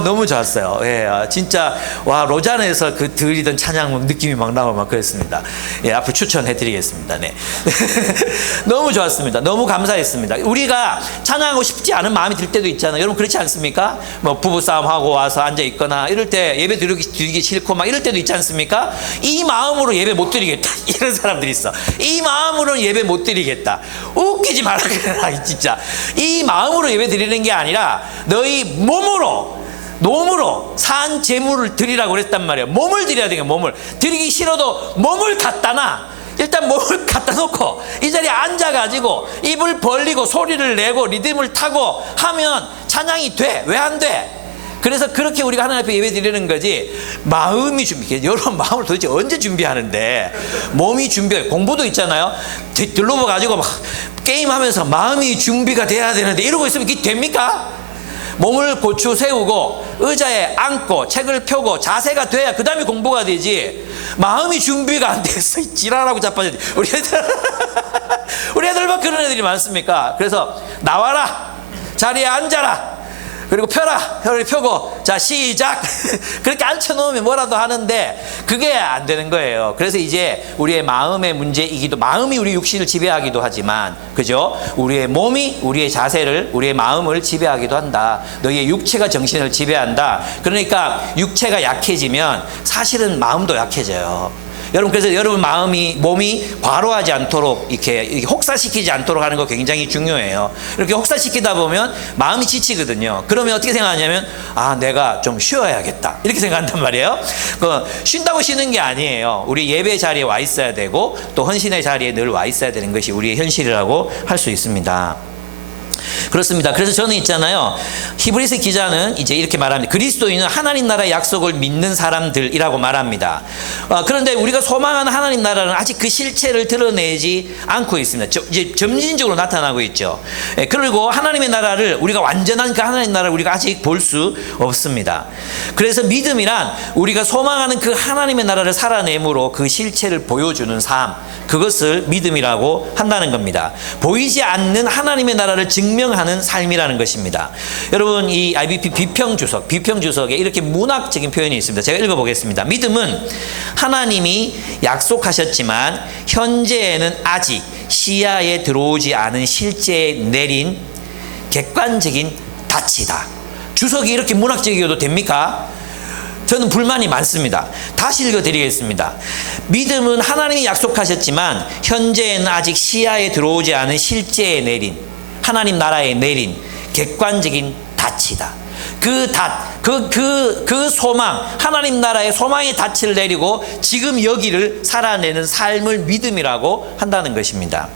너무 좋았어요. 예, 진짜 와 로잔에서 그 드리던 찬양 느낌이 막 나고 막 그랬습니다. 예, 앞으로 추천해드리겠습니다. 네, 너무 좋았습니다. 너무 감사했습니다. 우리가 찬양하고 싶지 않은 마음이 들 때도 있잖아요. 여러분 그렇지 않습니까? 뭐 부부 싸움 하고 와서 앉아 있거나 이럴 때 예배 드리기 싫고 막 이럴 때도 있지 않습니까? 이 마음으로 예배 못 드리겠다 이런 사람들이 있어. 이 마음으로는 예배 못 드리겠다. 웃기지 마라 그래라 진짜. 이 마음으로 예배 드리는 게 아니라 너희 몸으로 산 제물을 드리라고 그랬단 말이에요. 몸을 드려야 돼요. 몸을 드리기 싫어도 몸을 갖다 놔. 일단 몸을 갖다 놓고 이 자리에 앉아가지고 입을 벌리고 소리를 내고 리듬을 타고 하면 찬양이 돼. 왜 안 돼? 그래서 그렇게 우리가 하나님 앞에 예배 드리는 거지. 마음이 준비해. 여러분 마음을 도대체 언제 준비하는데? 몸이 준비해. 공부도 있잖아요. 들러봐 가지고 막 게임하면서 마음이 준비가 돼야 되는데 이러고 있으면 이게 됩니까? 몸을 고추 세우고 의자에 앉고 책을 펴고 자세가 돼야 그 다음에 공부가 되지. 마음이 준비가 안 됐어. 지랄하고 자빠져. 우리 애들 막 그런 애들이 많습니까? 그래서 나와라. 자리에 앉아라. 그리고 혀를 펴고 자 시작. 그렇게 앉혀놓으면 뭐라도 하는데 그게 안 되는 거예요. 그래서 이제 우리의 마음의 문제이기도, 마음이 우리 육신을 지배하기도 하지만, 그죠? 우리의 몸이 우리의 자세를, 우리의 마음을 지배하기도 한다. 너희의 육체가 정신을 지배한다. 그러니까 육체가 약해지면 사실은 마음도 약해져요. 여러분 그래서 여러분 몸이 과로하지 않도록 이렇게 혹사시키지 않도록 하는 거 굉장히 중요해요. 이렇게 혹사시키다 보면 마음이 지치거든요. 그러면 어떻게 생각하냐면 내가 좀 쉬어야겠다 이렇게 생각한단 말이에요. 쉰다고 쉬는 게 아니에요. 우리 예배 자리에 와 있어야 되고 또 헌신의 자리에 늘 와 있어야 되는 것이 우리의 현실이라고 할 수 있습니다. 그렇습니다. 그래서 저는 있잖아요. 히브리서 기자는 이제 이렇게 말합니다. 그리스도인은 하나님 나라의 약속을 믿는 사람들이라고 말합니다. 그런데 우리가 소망하는 하나님 나라는 아직 그 실체를 드러내지 않고 있습니다. 이제 점진적으로 나타나고 있죠. 그리고 하나님의 나라를 우리가 완전한 그 하나님 나라를 우리가 아직 볼 수 없습니다. 그래서 믿음이란 우리가 소망하는 그 하나님의 나라를 살아내므로 그 실체를 보여주는 삶, 그것을 믿음이라고 한다는 겁니다. 보이지 않는 하나님의 나라를 증명하는 하는 삶이라는 것입니다. 여러분, 이 IBP 비평주석에 이렇게 문학적인 표현이 있습니다. 제가 읽어보겠습니다. 믿음은 하나님이 약속하셨지만 현재에는 아직 시야에 들어오지 않은 실제에 내린 객관적인 닻이다. 주석이 이렇게 문학적이어도 됩니까? 저는 불만이 많습니다. 다시 읽어드리겠습니다. 믿음은 하나님이 약속하셨지만 현재에는 아직 시야에 들어오지 않은 실제에 내린, 하나님 나라에 내린 객관적인 닻이다. 그 닻, 그 소망, 하나님 나라의 소망의 닻을 내리고 지금 여기를 살아내는 삶을 믿음이라고 한다는 것입니다.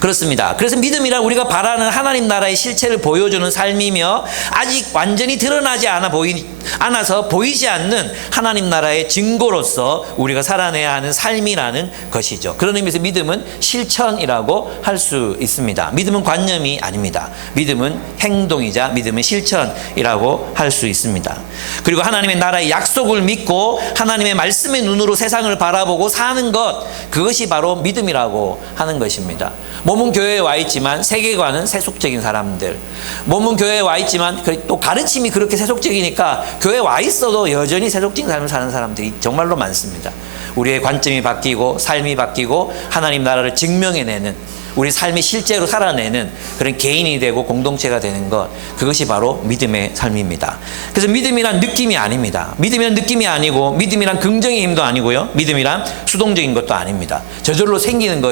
그렇습니다. 그래서 믿음이란 우리가 바라는 하나님 나라의 실체를 보여주는 삶이며 아직 완전히 드러나지 않아서 보이지 않는 하나님 나라의 증거로서 우리가 살아내야 하는 삶이라는 것이죠. 그런 의미에서 믿음은 실천이라고 할 수 있습니다. 믿음은 관념이 아닙니다. 믿음은 행동이자 믿음은 실천이라고 할 수 있습니다. 그리고 하나님의 나라의 약속을 믿고 하나님의 말씀의 눈으로 세상을 바라보고 사는 것, 그것이 바로 믿음이라고 하는 것입니다. 몸은 교회에 와 있지만 세계관은 세속적인 사람들, 몸은 교회에 와 있지만 또 가르침이 그렇게 세속적이니까 교회에 와 있어도 여전히 세속적인 삶을 사는 사람들이 정말로 많습니다. 우리의 관점이 바뀌고 삶이 바뀌고 하나님 나라를 증명해내는, 우리 삶이 실제로 살아내는 그런 개인이 되고 공동체가 되는 것, 그것이 바로 믿음의 삶입니다. 그래서 믿음이란 느낌이 아닙니다. 믿음이란 느낌이 아니고 믿음이란 긍정의 힘도 아니고요, 믿음이란 수동적인 것도 아닙니다. 저절로 생겨나는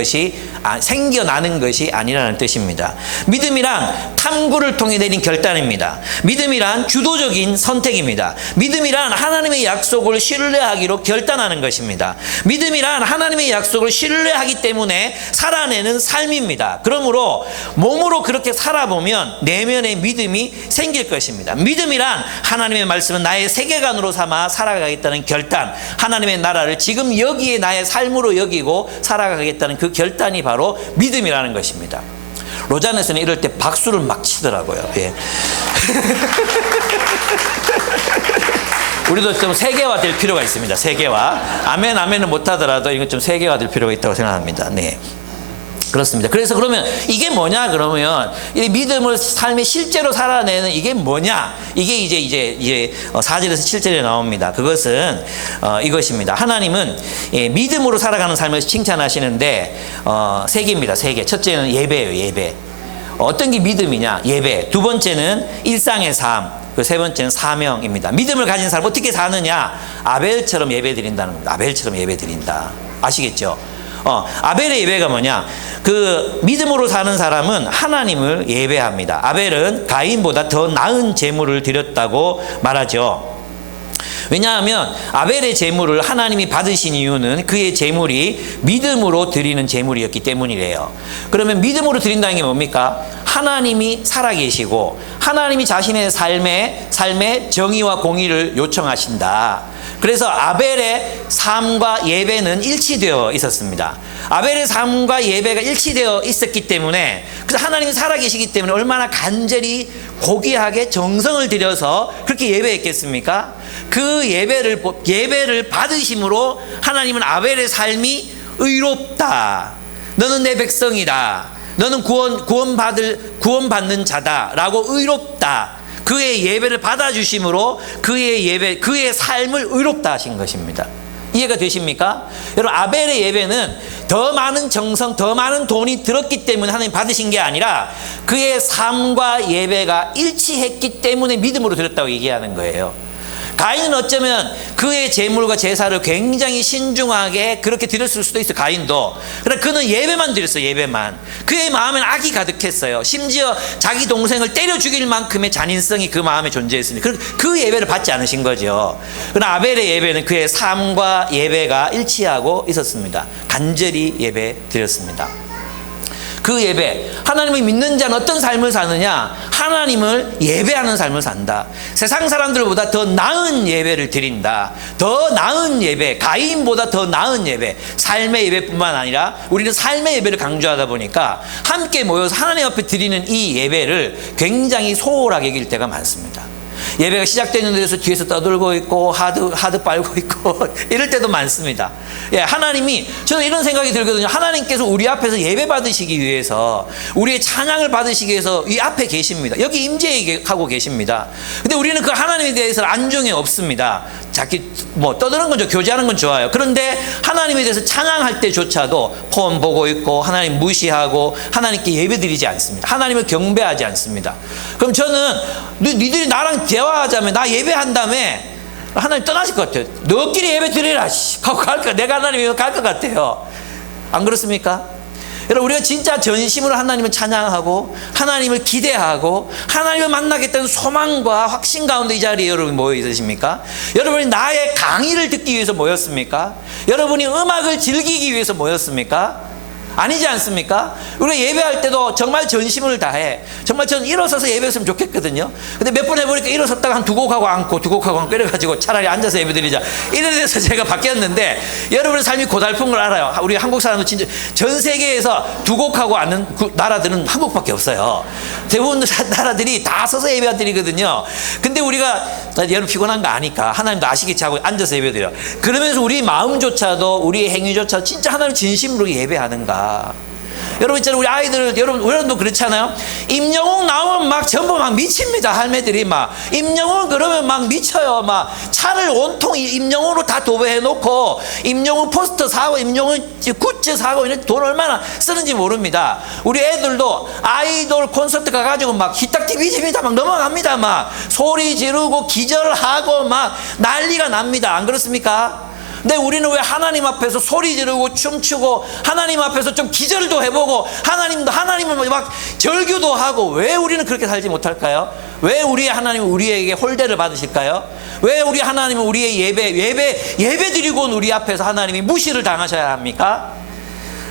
것이 아니라는 뜻입니다. 믿음이란 탐구를 통해 내린 결단입니다. 믿음이란 주도적인 선택입니다. 믿음이란 하나님의 약속을 신뢰하기로 결단하는 것입니다. 믿음이란 하나님의 약속을 신뢰하기 때문에 살아내는 삶입니다. 그러므로 몸으로 그렇게 살아보면 내면의 믿음이 생길 것입니다. 믿음이란 하나님의 말씀은 나의 세계관으로 삼아 살아가겠다는 결단, 하나님의 나라를 지금 여기에 나의 삶으로 여기고 살아가겠다는 그 결단이 바로 믿음이라는 것입니다. 로잔에서는 이럴 때 박수를 막 치더라고요. 예. 우리도 좀 세계화될 필요가 있습니다. 세계화. 아멘, 아멘은 못하더라도 이건 좀 세계화될 필요가 있다고 생각합니다. 네. 그렇습니다. 그래서 그러면 이게 뭐냐? 그러면 이 믿음을 삶에 실제로 살아내는 이게 뭐냐? 이게 이제 4절에서 7절에 나옵니다. 그것은 이것입니다. 하나님은 믿음으로 살아가는 삶을 칭찬하시는데 세 개입니다. 세 개. 첫째는 예배예요. 예배. 어떤 게 믿음이냐? 예배. 두 번째는 일상의 삶. 그 세 번째는 사명입니다. 믿음을 가진 사람 어떻게 사느냐? 아벨처럼 예배 드린다는 겁니다. 아벨처럼 예배 드린다. 아시겠죠? 아벨의 예배가 뭐냐? 그 믿음으로 사는 사람은 하나님을 예배합니다. 아벨은 가인보다 더 나은 제물을 드렸다고 말하죠. 왜냐하면 아벨의 제물을 하나님이 받으신 이유는 그의 제물이 믿음으로 드리는 제물이었기 때문이래요. 그러면 믿음으로 드린다는 게 뭡니까? 하나님이 살아계시고 하나님이 자신의 삶에 정의와 공의를 요청하신다. 그래서 아벨의 삶과 예배는 일치되어 있었습니다. 아벨의 삶과 예배가 일치되어 있었기 때문에, 그래서 하나님이 살아계시기 때문에 얼마나 간절히 고귀하게 정성을 들여서 그렇게 예배했겠습구나. 그 예배를 받으심으로 하나님은 아벨의 삶이 의롭다, 너는 내 백성이다, 너는 구원받는 자다라고 의롭다, 그의 예배를 받아주심으로 그의 삶을 의롭다 하신 것입니다. 이해가 되십니까? 여러분, 아벨의 예배는 더 많은 정성, 더 많은 돈이 들었기 때문에 하나님 받으신 게 아니라 그의 삶과 예배가 일치했기 때문에 믿음으로 드렸다고 얘기하는 거예요. 가인은 어쩌면 그의 제물과 제사를 굉장히 신중하게 그렇게 드렸을 수도 있어요. 가인도. 그러나 그는 예배만 드렸어요. 예배만. 그의 마음엔 악이 가득했어요. 심지어 자기 동생을 때려 죽일 만큼의 잔인성이 그 마음에 존재했으니 그 예배를 받지 않으신 거죠. 그러나 아벨의 예배는 그의 삶과 예배가 일치하고 있었습니다. 간절히 예배 드렸습니다. 그 예배, 하나님을 믿는 자는 어떤 삶을 사느냐? 하나님을 예배하는 삶을 산다. 세상 사람들보다 더 나은 예배를 드린다. 더 나은 예배, 가인보다 더 나은 예배, 삶의 예배뿐만 아니라 우리는 삶의 예배를 강조하다 보니까 함께 모여서 하나님 앞에 드리는 이 예배를 굉장히 소홀하게 여길 때가 많습니다. 예배가 시작되는 데서 뒤에서 떠들고 있고 하드 빨고 있고 이럴 때도 많습니다. 예, 하나님이 저는 이런 생각이 들거든요. 하나님께서 우리 앞에서 예배 받으시기 위해서 우리의 찬양을 받으시기 위해서 이 앞에 계십니다. 여기 임재하고 계십니다. 근데 우리는 그 하나님에 대해서 안중에 없습니다. 자기 뭐 떠드는 건 교제하는 건 좋아요. 그런데 하나님에 대해서 찬양할 때조차도 폰 보고 있고 하나님 무시하고 하나님께 예배드리지 않습니다. 하나님을 경배하지 않습니다. 그럼 저는 니들이 나랑 대화하자면 나 예배한다며 하나님 떠나실 것 같아요. 너끼리 예배 드리라 하고 갈까? 내가 하나님이 갈 것 같아요. 안 그렇습니까? 여러분, 우리가 진짜 전심으로 하나님을 찬양하고 하나님을 기대하고 하나님을 만나겠다는 소망과 확신 가운데 이 자리에 여러분이 모여 있으십니까? 여러분이 나의 강의를 듣기 위해서 모였습니까? 여러분이 음악을 즐기기 위해서 모였습니까? 아니지 않습니까? 우리가 예배할 때도 정말 전심을 다해. 정말 저는 일어서서 예배했으면 좋겠거든요. 근데 몇 번 해보니까 일어섰다가 한 두 곡하고 앉고 이래가지고 차라리 앉아서 예배드리자 이래 돼서 제가 바뀌었는데, 여러분의 삶이 고달픈 걸 알아요. 우리 한국 사람도 진짜 전 세계에서 두 곡하고 앉는 나라들은 한국밖에 없어요. 대부분 나라들이 다 서서 예배드리거든요. 근데 우리가 여러분 피곤한 거 아니까 하나님도 아시겠지 하고 앉아서 예배드려요. 그러면서 우리 마음조차도 우리의 행위조차도 진짜 하나님 진심으로 예배하는가. 여러분 있잖아요. 우리 아이들, 여러분도 그렇잖아요. 임영웅 나오면 막 전부 막 미칩니다. 할매들이 막 임영웅 그러면 막 미쳐요. 막 차를 온통 임영웅으로 다 도배해 놓고 임영웅 포스터 사고 임영웅 굿즈 사고 이런 돈 얼마나 쓰는지 모릅니다. 우리 애들도 아이돌 콘서트 가가지고 막 히딱 TV집니다. 막 넘어갑니다. 막 소리 지르고 기절하고 막 난리가 납니다. 안 그렇습니까? 근데 우리는 왜 하나님 앞에서 소리 지르고 춤추고 하나님 앞에서 좀 기절도 해보고 하나님을 막 절규도 하고 왜 우리는 그렇게 살지 못할까요? 왜 우리의 하나님은 우리에게 홀대를 받으실까요? 왜 우리 하나님은 우리의 예배 드리고 온 우리 앞에서 하나님이 무시를 당하셔야 합니까?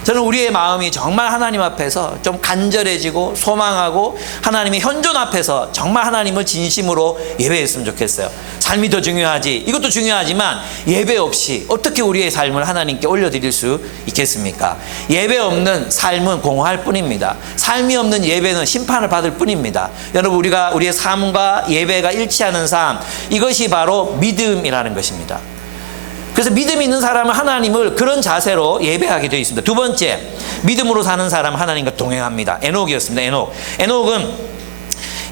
저는 우리의 마음이 정말 하나님 앞에서 좀 간절해지고 소망하고 하나님의 현존 앞에서 정말 하나님을 진심으로 예배했으면 좋겠어요. 삶이 더 중요하지. 이것도 중요하지만 예배 없이 어떻게 우리의 삶을 하나님께 올려드릴 수 있겠습니까? 예배 없는 삶은 공허할 뿐입니다. 삶이 없는 예배는 심판을 받을 뿐입니다. 여러분, 우리의 삶과 예배가 일치하는 삶, 이것이 바로 믿음이라는 것입니다. 그래서 믿음이 있는 사람은 하나님을 그런 자세로 예배하게 되어 있습니다. 두 번째, 믿음으로 사는 사람은 하나님과 동행합니다. 에녹이었습니다. 에녹은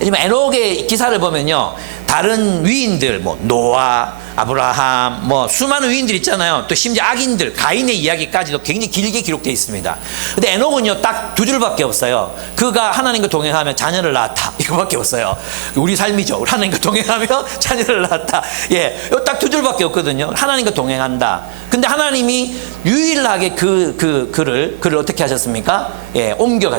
에녹의 기사를 보면요, 다른 위인들, 뭐 노아, 아브라함, 뭐 수많은 위인들 있잖아요. 또 심지어 악인들, 가인의 이야기까지도 굉장히 길게 기록되어 있습니다. 근데 에녹은요, 딱 두 줄밖에 없어요. 그가 하나님과 동행하며 자녀를 낳았다. 이거밖에 없어요. 우리 삶이죠. 하나님과 동행하며 자녀를 낳았다. 예, 딱 두 줄밖에 없거든요. 하나님과 동행한다. 근데 하나님이 유일하게 그를 어떻게 하셨습니까? 예,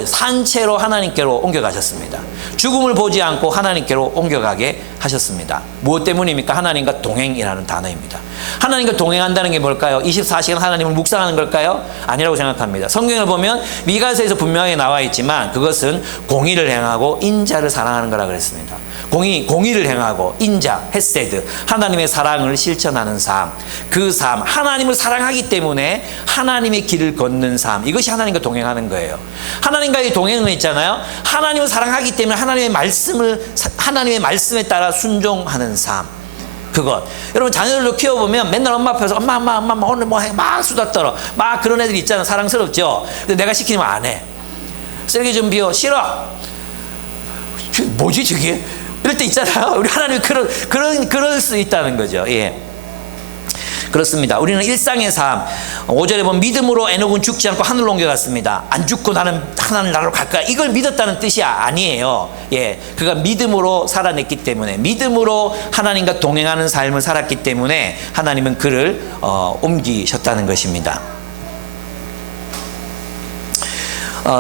산채로 하나님께로 옮겨가셨습니다. 죽음을 보지 않고 하나님께로 옮겨가게 하셨습니다. 무엇 때문입니까? 하나님과 동행이라는 단어입니다. 하나님과 동행한다는 게 뭘까요? 24시간 하나님을 묵상하는 걸까요? 아니라고 생각합니다. 성경을 보면 미가서에서 분명하게 나와 있지만 그것은 공의를 행하고 인자를 사랑하는 거라 그랬습니다. 공의를 행하고 인자, 헤세드, 하나님의 사랑을 실천하는 삶, 그 삶, 하나님을 사랑하기 때문에 하나님의 길을 걷는 삶, 이것이 하나님과 동행하는 거예요. 하나님과의 동행은 있잖아요. 하나님을 사랑하기 때문에 하나님의 말씀에 따라 순종하는 삶, 그것. 여러분, 자녀들도 키워보면 맨날 엄마 앞에서 엄마 오늘 뭐 해? 막 수다 떨어. 막 그런 애들이 있잖아. 사랑스럽죠. 근데 내가 시키면 안 해. 쓰레기 좀 비워. 싫어. 뭐지 저게? 이럴 때 있잖아요. 우리 하나님이 그럴 수 있다는 거죠. 예. 그렇습니다. 우리는 일상의 삶, 5절에 보면 믿음으로 에녹은 죽지 않고 하늘로 옮겨갔습니다. 안 죽고 나는 하나님 나라로 갈까? 이걸 믿었다는 뜻이 아니에요. 예, 그가 믿음으로 살아냈기 때문에, 믿음으로 하나님과 동행하는 삶을 살았기 때문에 하나님은 그를 옮기셨다는 것입니다.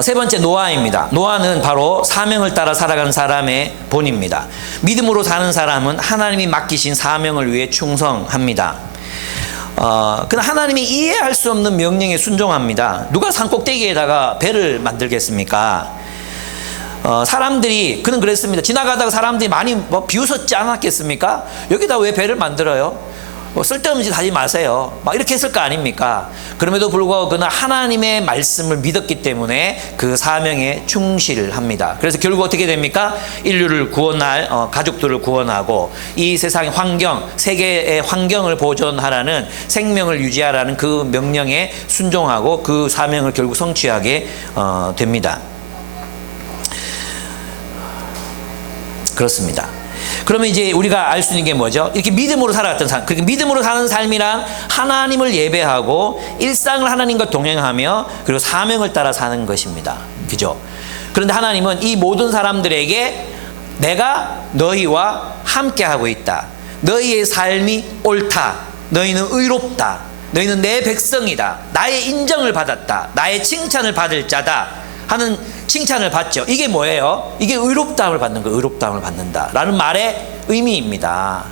세 번째, 노아입니다. 노아는 바로 사명을 따라 살아가는 사람의 본입니다. 믿음으로 사는 사람은 하나님이 맡기신 사명을 위해 충성합니다. 그러나 하나님이 이해할 수 없는 명령에 순종합니다. 누가 산꼭대기에다가 배를 만들겠습니까? 사람들이, 그는 그랬습니다. 지나가다가 사람들이 많이 비웃었지 않았겠습니까? 여기다 왜 배를 만들어요? 쓸데없는 짓 하지 마세요. 막 이렇게 했을 거 아닙니까? 그럼에도 불구하고 그는 하나님의 말씀을 믿었기 때문에 그 사명에 충실합니다. 그래서 결국 어떻게 됩니까? 인류를 구원할 가족들을 구원하고 이 세상의 환경, 세계의 환경을 보존하라는 생명을 유지하라는 그 명령에 순종하고 그 사명을 결국 성취하게 됩니다. 그렇습니다. 그러면 이제 우리가 알 수 있는 게 뭐죠? 이렇게 믿음으로 살아갔던 삶. 그렇게 믿음으로 사는 삶이란 하나님을 예배하고 일상을 하나님과 동행하며 그리고 사명을 따라 사는 것입니다. 그죠? 그런데 하나님은 이 모든 사람들에게 내가 너희와 함께하고 있다. 너희의 삶이 옳다. 너희는 의롭다. 너희는 내 백성이다. 나의 인정을 받았다. 나의 칭찬을 받을 자다. 하는 칭찬을 받죠. 이게 뭐예요? 이게 의롭다함을 받는 거예요. 의롭다함을 받는다 라는 말의 의미입니다.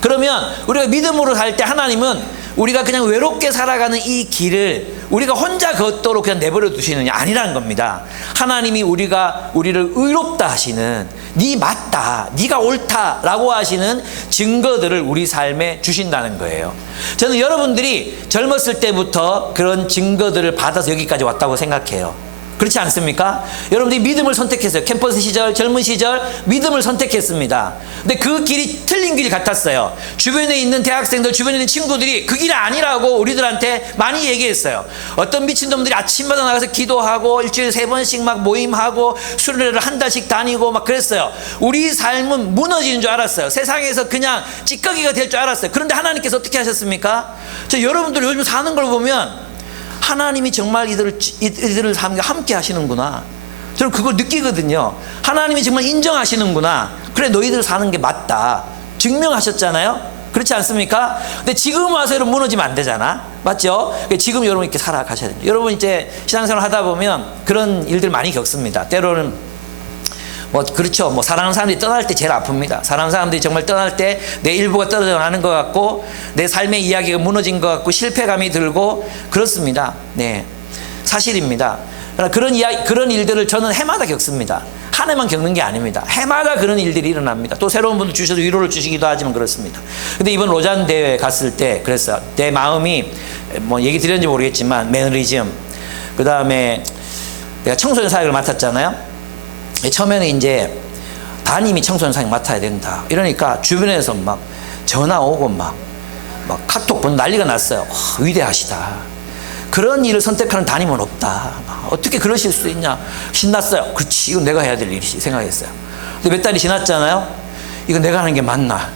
그러면 우리가 믿음으로 살 때 하나님은 우리가 그냥 외롭게 살아가는 이 길을 우리가 혼자 걷도록 그냥 내버려 두시느냐 아니라는 겁니다. 하나님이 우리를 의롭다 하시는, 네 맞다, 네가 옳다 라고 하시는 증거들을 우리 삶에 주신다는 거예요. 저는 여러분들이 젊었을 때부터 그런 증거들을 받아서 여기까지 왔다고 생각해요. 그렇지 않습니까? 여러분들이 믿음을 선택했어요. 캠퍼스 시절, 젊은 시절 믿음을 선택했습니다. 근데 그 길이 틀린 길 같았어요. 주변에 있는 대학생들, 주변에 있는 친구들이 그 길이 아니라고 우리들한테 많이 얘기했어요. 어떤 미친놈들이 아침마다 나가서 기도하고 일주일에 3번씩 막 모임하고 순례를 한 달씩 다니고 막 그랬어요. 우리 삶은 무너지는 줄 알았어요. 세상에서 그냥 찌꺼기가 될 줄 알았어요. 그런데 하나님께서 어떻게 하셨습니까? 저 여러분들 요즘 사는 걸 보면 하나님이 정말 이들을 함께 하시는구나. 저는 그걸 느끼거든요. 하나님이 정말 인정하시는구나. 그래, 너희들 사는 게 맞다. 증명하셨잖아요. 그렇지 않습니까? 근데 지금 와서 여러분 무너지면 안 되잖아. 맞죠? 지금 여러분 이렇게 살아가셔야 됩니다. 여러분 이제 신앙생활 하다 보면 그런 일들 많이 겪습니다. 때로는 그렇죠. 사랑하는 사람들이 떠날 때 제일 아픕니다. 사랑하는 사람들이 정말 떠날 때 내 일부가 떨어져 가는 것 같고 내 삶의 이야기가 무너진 것 같고 실패감이 들고 그렇습니다. 네, 사실입니다. 그런 일들을 저는 해마다 겪습니다. 한 해만 겪는 게 아닙니다. 해마다 그런 일들이 일어납니다. 또 새로운 분들 주셔서 위로를 주시기도 하지만 그렇습니다. 근데 이번 로잔 대회 갔을 때 그랬어요. 내 마음이 얘기 드렸는지 모르겠지만 매너리즘, 그 다음에 내가 청소년 사역을 맡았잖아요. 처음에는 이제 담임이 청소년 사역 맡아야 된다 이러니까 주변에서 막 전화 오고 막 카톡 보면 난리가 났어요. 위대하시다. 그런 일을 선택하는 담임은 없다. 어떻게 그러실 수 있냐. 신났어요. 그렇지, 이건 내가 해야 될 일이지 생각했어요. 근데 몇 달이 지났잖아요. 이건 내가 하는 게 맞나.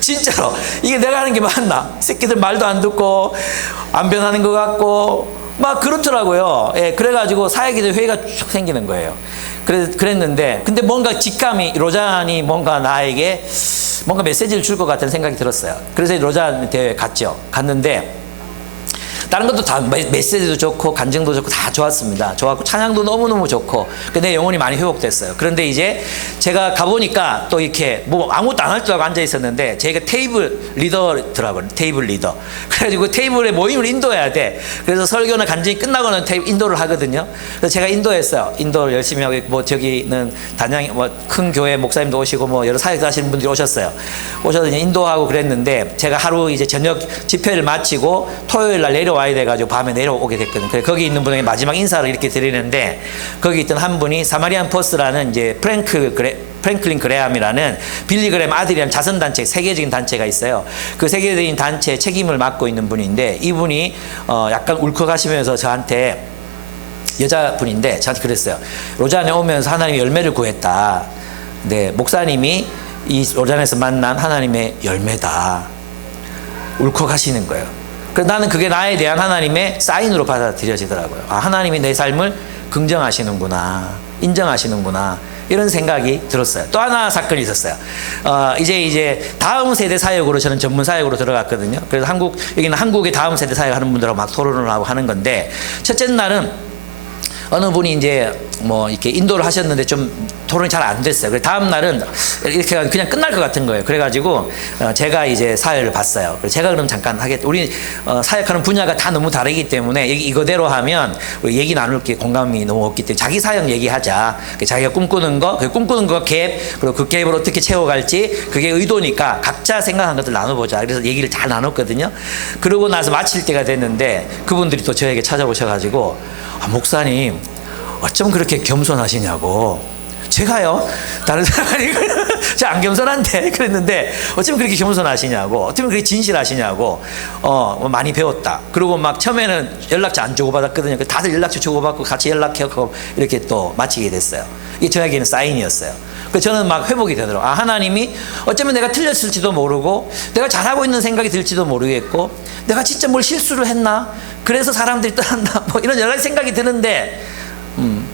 진짜로 이게 내가 하는 게 맞나. 새끼들 말도 안 듣고 안 변하는 것 같고 막 그렇더라고요. 예, 그래가지고 사회기도 회의가 쭉 생기는 거예요. 그랬는데, 근데 뭔가 직감이, 로잔이 뭔가 나에게 뭔가 메시지를 줄 것 같은 생각이 들었어요. 그래서 로잔 대회 갔죠. 갔는데, 다른 것도 다 메시지도 좋고 간증도 좋고 다 좋았습니다. 좋았고 찬양도 너무너무 좋고 내 영혼이 많이 회복됐어요. 그런데 이제 제가 가보니까 또 이렇게 아무것도 안 할 줄 알고 앉아 있었는데 제가 테이블 리더더라고요. 테이블 리더. 그래가지고 테이블에 모임을 인도해야 돼. 그래서 설교나 간증이 끝나고는 인도를 하거든요. 그래서 제가 인도했어요. 인도를 열심히 하고 저기는 단양 큰 교회 목사님도 오시고 여러 사역도 하시는 분들이 오셨어요. 오셔서 이제 인도하고 그랬는데 제가 하루 이제 저녁 집회를 마치고 토요일 날 와야 돼가지고 밤에 내려오게 됐거든요. 그래서 거기 있는 분에게 마지막 인사를 이렇게 드리는데 거기 있던 한 분이 사마리안 포스라는 이제 프랭클린 그레함이라는 빌리 그레함 아들이라는 자선단체, 세계적인 단체가 있어요. 그 세계적인 단체 책임을 맡고 있는 분인데 이분이 약간 울컥하시면서 저한테 여자분인데 저한테 그랬어요. 로잔에 오면서 하나님의 열매를 구했다. 네, 목사님이 이 로잔에서 만난 하나님의 열매다. 울컥하시는 거예요. 그래서 나는 그게 나에 대한 하나님의 사인으로 받아들여지더라고요. 하나님이 내 삶을 긍정하시는구나, 인정하시는구나 이런 생각이 들었어요. 또 하나 사건이 있었어요. 이제 다음 세대 사역으로 저는 전문 사역으로 들어갔거든요. 그래서 여기는 한국의 다음 세대 사역하는 분들하고 막 토론을 하고 하는 건데 첫째 날은 어느 분이 이제 뭐 이렇게 인도를 하셨는데 좀 토론이 잘 안 됐어요. 그래서 다음 날은 이렇게 그냥 끝날 것 같은 거예요. 그래가지고 제가 이제 사회를 봤어요. 그래서 제가 그럼 잠깐 하겠다. 우리 사역하는 분야가 다 너무 다르기 때문에 이거대로 하면 우리 얘기 나눌 게 공감이 너무 없기 때문에 자기 사역 얘기하자. 자기가 꿈꾸는 거, 그 꿈꾸는 거 갭, 그리고 그 갭을 어떻게 채워갈지 그게 의도니까 각자 생각한 것들 나눠보자. 그래서 얘기를 잘 나눴거든요. 그러고 나서 마칠 때가 됐는데 그분들이 또 저에게 찾아오셔가지고 목사님 어쩜 그렇게 겸손하시냐고. 제가요? 다른 사람이 제가 안 겸손한데 그랬는데 어쩜 그렇게 겸손하시냐고, 어쩜 그렇게 진실하시냐고. 많이 배웠다. 그리고 막 처음에는 연락처 안 주고받았거든요. 다들 연락처 주고받고 같이 연락하고 이렇게 또 마치게 됐어요. 이게 저에게는 사인이었어요. 그래서 저는 막 회복이 되더라고요. 하나님이 어쩌면 내가 틀렸을지도 모르고 내가 잘하고 있는 생각이 들지도 모르겠고 내가 진짜 뭘 실수를 했나? 그래서 사람들이 떠났나? 뭐 이런 여러 가지 생각이 드는데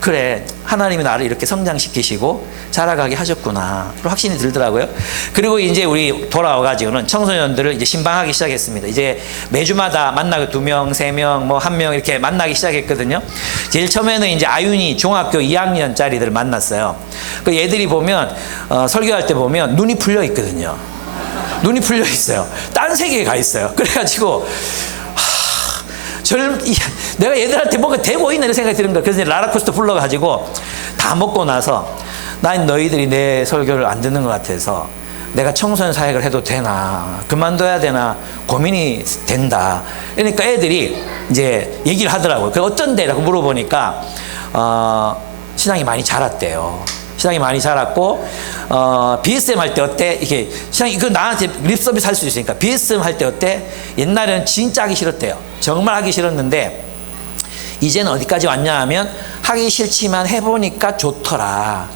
그래, 하나님이 나를 이렇게 성장시키시고 자라가게 하셨구나 확신이 들더라고요. 그리고 이제 우리 돌아와가지고는 청소년들을 이제 신방하기 시작했습니다. 이제 매주마다 만나고 2명, 3명, 뭐 1명 이렇게 만나기 시작했거든요. 제일 처음에는 이제 아윤이 중학교 2학년짜리들을 만났어요. 그 얘들이 보면 설교할 때 보면 눈이 풀려 있거든요. 눈이 풀려 있어요. 딴 세계에 가 있어요. 그래가지고 내가 얘들한테 뭔가 되고 있나 이런 생각이 드는 거야. 그래서 라라코스터 불러가지고 다 먹고 나서 난 너희들이 내 설교를 안 듣는 것 같아서 내가 청소년 사역을 해도 되나 그만둬야 되나 고민이 된다. 그러니까 애들이 이제 얘기를 하더라고요. 그 어쩐데라고 물어보니까 신앙이 많이 자랐대요. 신앙이 많이 자랐고 BSM 할 때 어때? 이게 신앙이 그 나한테 립 서비스 할 수 있으니까 BSM 할 때 어때? 옛날에는 진짜 하기 싫었대요. 정말 하기 싫었는데 이제는 어디까지 왔냐 하면 하기 싫지만 해보니까 좋더라.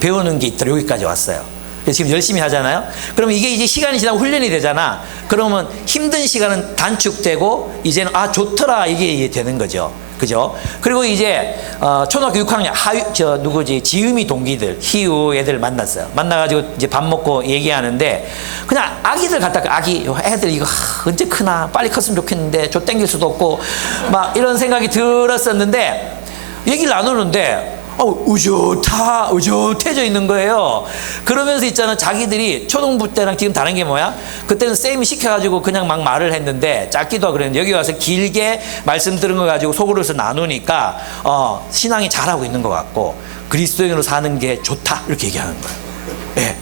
배우는 게 있더라. 여기까지 왔어요. 그래서 지금 열심히 하잖아요. 그러면 이게 이제 시간이 지나고 훈련이 되잖아. 그러면 힘든 시간은 단축되고 이제는 좋더라 이게 되는 거죠. 그죠? 그리고 이제 초등학교 6학년 누구지 지음이 희우 애들 만났어요. 만나가지고 이제 밥 먹고 얘기하는데 그냥 아기들 갖다가 애들 이거 언제 크나 빨리 컸으면 좋겠는데 저 땡길 수도 없고 막 이런 생각이 들었었는데 얘기를 나누는데 의젓해져 있는 거예요. 그러면서 있잖아, 자기들이 초등부 때랑 지금 다른 게 뭐야? 그때는 쌤이 시켜가지고 그냥 막 말을 했는데 짧기도 하고 그랬는데 여기 와서 길게 말씀 들은 거 가지고 속으로서 나누니까 신앙이 잘하고 있는 것 같고 그리스도인으로 사는 게 좋다 이렇게 얘기하는 거예요. 예.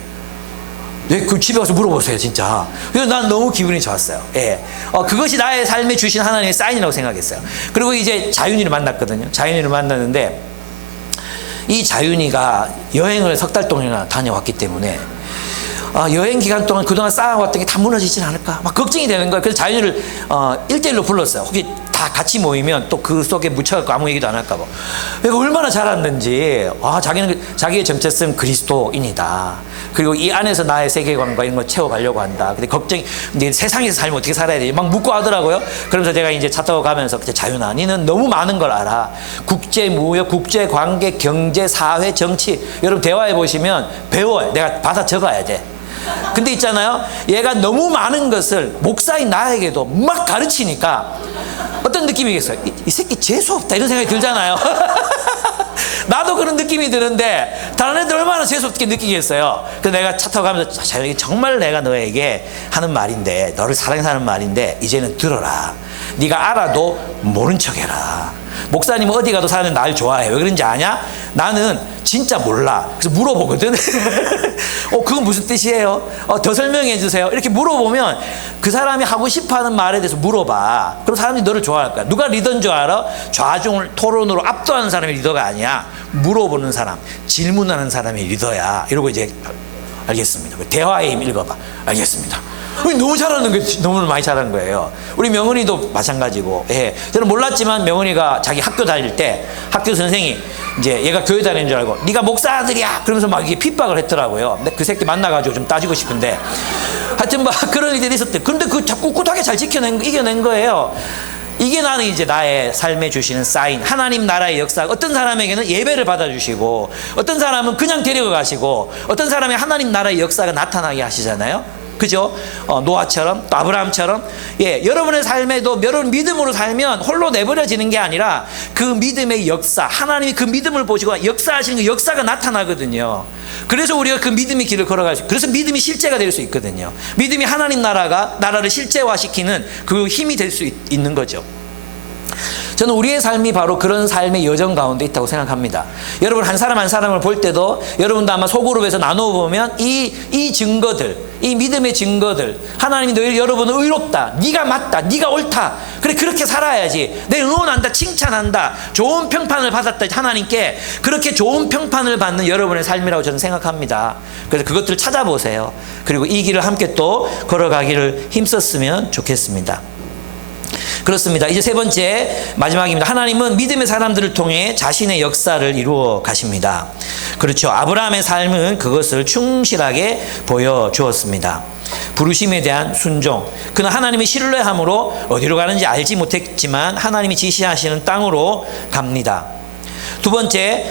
네, 그 집에 가서 물어보세요, 진짜. 그래서 난 너무 기분이 좋았어요. 예. 그것이 나의 삶에 주신 하나님의 사인이라고 생각했어요. 그리고 이제 자윤이를 만났거든요. 자윤이를 만났는데 이 자윤이가 여행을 3달 동안이나 다녀왔기 때문에 여행 기간 동안 그동안 쌓아왔던 게 다 무너지진 않을까 막 걱정이 되는 거예요. 그래서 자윤이를 1대1로 불렀어요. 혹시 다 같이 모이면 또 그 속에 묻혀갖고 아무 얘기도 안 할까 봐. 내가 얼마나 잘았는지. 자기의 정체성 그리스도인이다. 그리고 이 안에서 나의 세계관과 이런 걸 채워가려고 한다. 근데 걱정이, 근데 세상에서 살면 어떻게 살아야 되지? 막 묻고 하더라고요. 그러면서 제가 이제 차 타고 가면서 자윤아, 니는 너무 많은 걸 알아. 국제 무역, 국제 관계, 경제, 사회, 정치. 여러분 대화해 보시면 배워요. 내가 받아 적어야 돼. 근데 있잖아요, 얘가 너무 많은 것을 목사인 나에게도 막 가르치니까 어떤 느낌이겠어요? 이 새끼 재수없다 이런 생각이 들잖아요. 나도 그런 느낌이 드는데 다른 애들 얼마나 재수없게 느끼겠어요. 그래서 내가 차 타고 가면서 자윤이, 정말 내가 너에게 하는 말인데, 너를 사랑해서 하는 말인데 이제는 들어라. 네가 알아도 모른 척해라. 목사님 어디 가도 사람들이 날 좋아해. 왜 그런지 아냐? 나는 진짜 몰라. 그래서 물어보거든. 그건 무슨 뜻이에요? 더 설명해 주세요. 이렇게 물어보면 그 사람이 하고 싶어하는 말에 대해서 물어봐. 그럼 사람들이 너를 좋아할 거야. 누가 리더인 줄 알아? 좌중을 토론으로 압도하는 사람이 리더가 아니야. 물어보는 사람, 질문하는 사람이 리더야. 이러고 이제 알겠습니다. 대화의 힘 읽어봐. 알겠습니다. 너무 잘하는 게 너무 많이 잘하는 거예요. 우리 명은이도 마찬가지고. 예. 저는 몰랐지만 명은이가 자기 학교 다닐 때 학교 선생이 이제 얘가 교회 다니는 줄 알고 네가 목사 아들이야 그러면서 막 이게 핍박을 했더라고요. 근데 그 새끼 만나가지고 좀 따지고 싶은데 하여튼 막 그런 일들이 있었대. 근데 그 자꾸 꿋꿋하게 잘 이겨낸 거예요. 이게 나는 이제 나의 삶에 주시는 사인, 하나님 나라의 역사. 어떤 사람에게는 예배를 받아주시고 어떤 사람은 그냥 데려가시고 어떤 사람이 하나님 나라의 역사가 나타나게 하시잖아요. 그죠? 노아처럼 또 아브라함처럼 여러분의 삶에도 여러분 믿음으로 살면 홀로 내버려지는 게 아니라 그 믿음의 역사, 하나님이 그 믿음을 보시고 역사하시는 그 역사가 나타나거든요. 그래서 우리가 그 믿음의 길을 걸어갈 수 있어요. 그래서 믿음이 실제가 될 수 있거든요. 믿음이 하나님 나라를 실제화시키는 그 힘이 될 수 있는 거죠. 저는 우리의 삶이 바로 그런 삶의 여정 가운데 있다고 생각합니다. 여러분 한 사람 한 사람을 볼 때도 여러분도 아마 소그룹에서 나누어 보면 이 증거들, 이 믿음의 증거들, 하나님이 늘 여러분은 의롭다, 네가 맞다, 네가 옳다, 그래 그렇게 살아야지, 내 응원한다, 칭찬한다, 좋은 평판을 받았다, 하나님께 그렇게 좋은 평판을 받는 여러분의 삶이라고 저는 생각합니다. 그래서 그것들을 찾아보세요. 그리고 이 길을 함께 또 걸어가기를 힘썼으면 좋겠습니다. 그렇습니다. 이제 세 번째 마지막입니다. 하나님은 믿음의 사람들을 통해 자신의 역사를 이루어 가십니다. 그렇죠. 아브라함의 삶은 그것을 충실하게 보여주었습니다. 부르심에 대한 순종. 그는 하나님의 신뢰함으로 어디로 가는지 알지 못했지만 하나님이 지시하시는 땅으로 갑니다. 두 번째,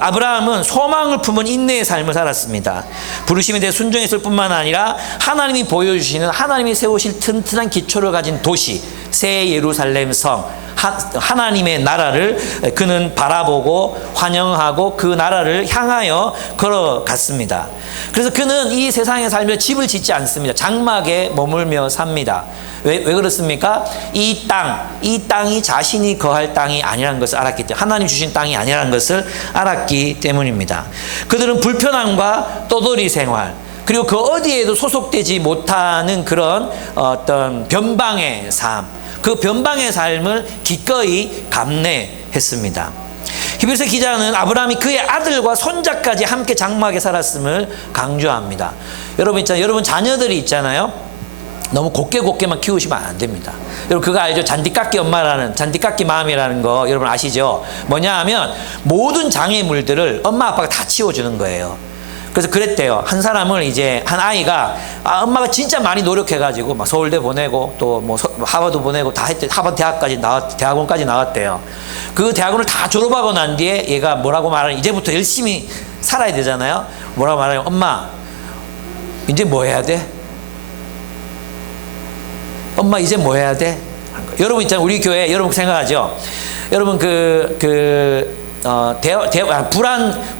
아브라함은 소망을 품은 인내의 삶을 살았습니다. 부르심에 대해 순종했을 뿐만 아니라 하나님이 보여주시는, 하나님이 세우실 튼튼한 기초를 가진 도시, 새 예루살렘 성, 하나님의 나라를 그는 바라보고 환영하고 그 나라를 향하여 걸어갔습니다. 그래서 그는 이 세상에 살며 집을 짓지 않습니다. 장막에 머물며 삽니다. 왜 그렇습니까? 이 땅이 자신이 거할 땅이 아니라는 것을 알았기 때문에, 하나님 주신 땅이 아니라는 것을 알았기 때문입니다. 그들은 불편함과 떠돌이 생활, 그리고 그 어디에도 소속되지 못하는 그런 어떤 변방의 삶, 그 변방의 삶을 기꺼이 감내했습니다. 히브리서 기자는 아브라함이 그의 아들과 손자까지 함께 장막에 살았음을 강조합니다. 여러분 있잖아요. 여러분 자녀들이 있잖아요. 너무 곱게만 키우시면 안 됩니다. 여러분 그거 알죠? 잔디깎기 엄마라는, 잔디깎기 마음이라는 거 여러분 아시죠? 뭐냐 하면 모든 장애물들을 엄마 아빠가 다 치워주는 거예요. 그래서 그랬대요. 한 사람을 이제 한 아이가 엄마가 진짜 많이 노력해가지고 막 서울대 보내고 또 뭐 하버드 보내고 다 했대. 하버드 대학원까지 나왔대요. 그 대학원을 다 졸업하고 난 뒤에 얘가 뭐라고 말하는, 이제부터 열심히 살아야 되잖아요. 뭐라고 말하냐면, 엄마 이제 뭐 해야 돼? 엄마 이제 뭐 해야 돼? 여러분 있잖아요. 우리 교회 여러분 생각하죠? 여러분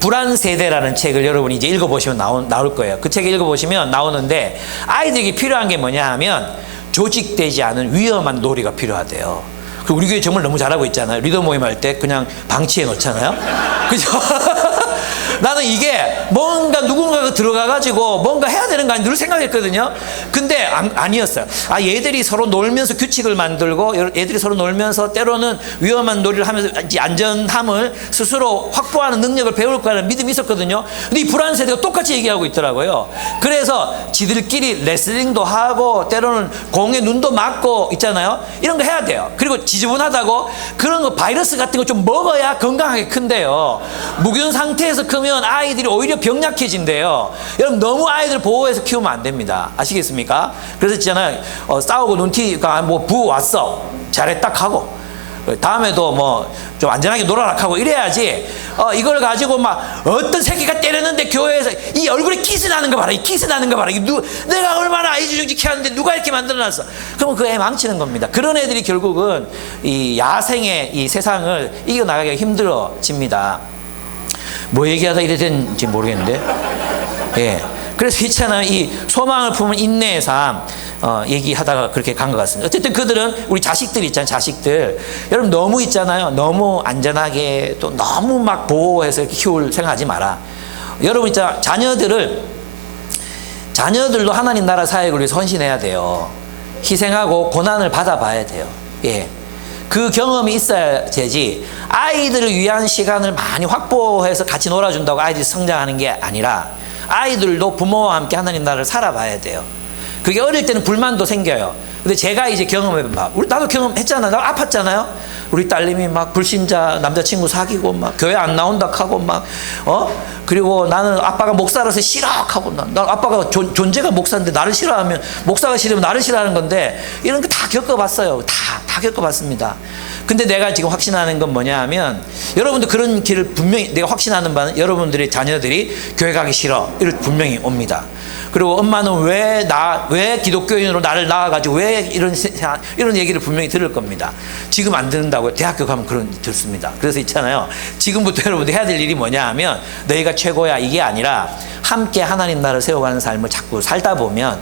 불안 세대라는 책을 여러분이 이제 읽어보시면 나올 거예요. 그 책을 읽어보시면 나오는데 아이들에게 필요한 게 뭐냐 하면 조직되지 않은 위험한 놀이가 필요하대요. 그 우리 교회 정말 너무 잘하고 있잖아요. 리더 모임 할 때 그냥 방치해 놓잖아요. 그죠? 나는 이게 뭔가 누군가가 들어가가지고 뭔가 해야 되는 거 아니 늘 생각했거든요. 근데 아니었어요. 얘들이 서로 놀면서 규칙을 만들고 얘들이 서로 놀면서 때로는 위험한 놀이를 하면서 안전함을 스스로 확보하는 능력을 배울 거라는 믿음이 있었거든요. 근데 이 불안 세대가 똑같이 얘기하고 있더라고요. 그래서 지들끼리 레슬링도 하고 때로는 공에 눈도 맞고 있잖아요. 이런 거 해야 돼요. 그리고 지저분하다고 그런 거 바이러스 같은 거 좀 먹어야 건강하게 큰대요. 무균 상태에서 크면 아이들이 오히려 병약해진대요. 여러분 너무 아이들 보호해서 키우면 안 됩니다. 아시겠습니까? 그래서 있잖아요. 싸우고 눈티가 뭐 부 왔어. 잘했다 하고 다음에도 뭐 좀 안전하게 놀아라 하고 이래야지. 이걸 가지고 막 어떤 새끼가 때렸는데 교회에서 이 얼굴에 키스 나는 거 봐라, 이 키스 나는 거 봐라, 내가 얼마나 애지중지 하는데 누가 이렇게 만들어놨어? 그러면 그 애 망치는 겁니다. 그런 애들이 결국은 이 야생의 이 세상을 이겨나가기가 힘들어집니다. 뭐 얘기하다 이래 된지 모르겠는데. 예. 그래서 있잖아요. 이 소망을 품은 인내의 삶, 얘기하다가 그렇게 간 것 같습니다. 어쨌든 그들은 우리 자식들 있잖아요. 자식들. 여러분 너무 있잖아요. 너무 안전하게 또 너무 막 보호해서 이렇게 키울 생각하지 마라. 여러분 있잖아요. 자녀들도 하나님 나라 사역을 위해서 헌신해야 돼요. 희생하고 고난을 받아봐야 돼요. 예. 그 경험이 있어야 되지. 아이들을 위한 시간을 많이 확보해서 같이 놀아준다고 아이들이 성장하는 게 아니라 아이들도 부모와 함께 하나님 나라를 살아봐야 돼요. 그게 어릴 때는 불만도 생겨요. 근데 제가 이제 경험해봐. 나도 경험했잖아요. 나 아팠잖아요. 우리 딸님이 막 불신자 남자친구 사귀고 막 교회 안 나온다 하고 막 그리고 나는 아빠가 목사라서 싫어 하고 나 아빠가 존재가 목사인데 나를 싫어하면 목사가 싫으면 나를 싫어하는 건데 이런 거 다 겪어봤어요. 다 겪어봤습니다. 근데 내가 지금 확신하는 건 뭐냐 하면 여러분도 그런 길을 분명히 내가 확신하는 바는 여러분들의 자녀들이 교회 가기 싫어 이럴 분명히 옵니다. 그리고 엄마는 왜 기독교인으로 나를 낳아가지고 왜 이런 얘기를 분명히 들을 겁니다. 지금 안 듣는다고요? 대학교 가면 그런 듣습니다. 그래서 있잖아요. 지금부터 여러분들 해야 될 일이 뭐냐 하면 너희가 최고야 이게 아니라 함께 하나님 나라를 세워가는 삶을 자꾸 살다 보면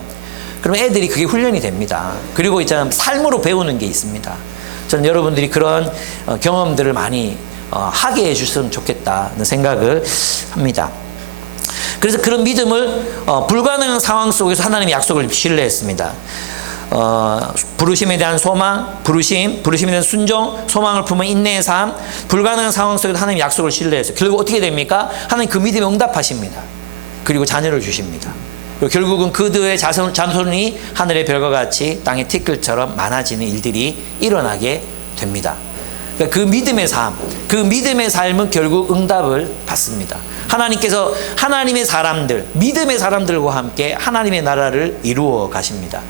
그럼 애들이 그게 훈련이 됩니다. 그리고 있잖아요. 삶으로 배우는 게 있습니다. 저는 여러분들이 그런 경험들을 많이 하게 해주셨으면 좋겠다는 생각을 합니다. 그래서 그런 믿음을 불가능한 상황 속에서 하나님의 약속을 신뢰했습니다. 부르심에 대한 소망, 부르심에 대한 순종, 소망을 품은 인내의 삶, 불가능한 상황 속에서 하나님의 약속을 신뢰했어요. 결국 어떻게 됩니까? 하나님 그 믿음에 응답하십니다. 그리고 자녀를 주십니다. 그리고 결국은 그들의 자손이 하늘의 별과 같이 땅의 티끌처럼 많아지는 일들이 일어나게 됩니다. 그러니까 그 믿음의 삶, 그 믿음의 삶은 결국 응답을 받습니다. 하나님께서 하나님의 사람들, 믿음의 사람들과 함께 하나님의 나라를 이루어 가십니다.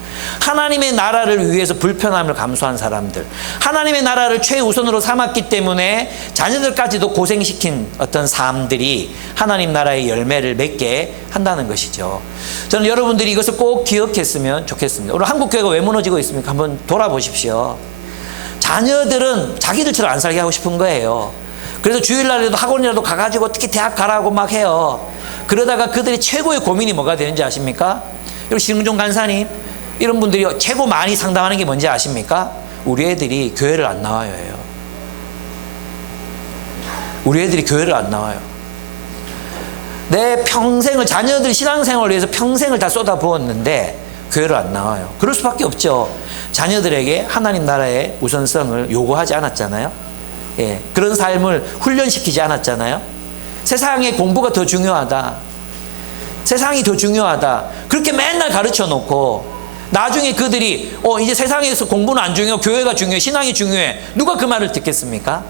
하나님의 나라를 위해서 불편함을 감수한 사람들, 하나님의 나라를 최우선으로 삼았기 때문에 자녀들까지도 고생시킨 어떤 삶들이 하나님 나라의 열매를 맺게 한다는 것이죠. 저는 여러분들이 이것을 꼭 기억했으면 좋겠습니다. 오늘 한국교회가 왜 무너지고 있습니까? 한번 돌아보십시오. 자녀들은 자기들처럼 안 살게 하고 싶은 거예요. 그래서 주일날에도 학원이라도 가가지고 어떻게 대학 가라고 막 해요. 그러다가 그들이 최고의 고민이 뭐가 되는지 아십니까? 여기 신흥종 간사님 이런 분들이 최고 많이 상담하는 게 뭔지 아십니까? 우리 애들이 교회를 안 나와요. 우리 애들이 교회를 안 나와요. 내 평생을 자녀들 신앙생활을 위해서 평생을 다 쏟아부었는데 교회를 안 나와요. 그럴 수밖에 없죠. 자녀들에게 하나님 나라의 우선성을 요구하지 않았잖아요. 예, 그런 삶을 훈련시키지 않았잖아요. 세상에 공부가 더 중요하다. 세상이 더 중요하다. 그렇게 맨날 가르쳐 놓고 나중에 그들이 이제 세상에서 공부는 안 중요해. 교회가 중요해. 신앙이 중요해. 누가 그 말을 듣겠습니까?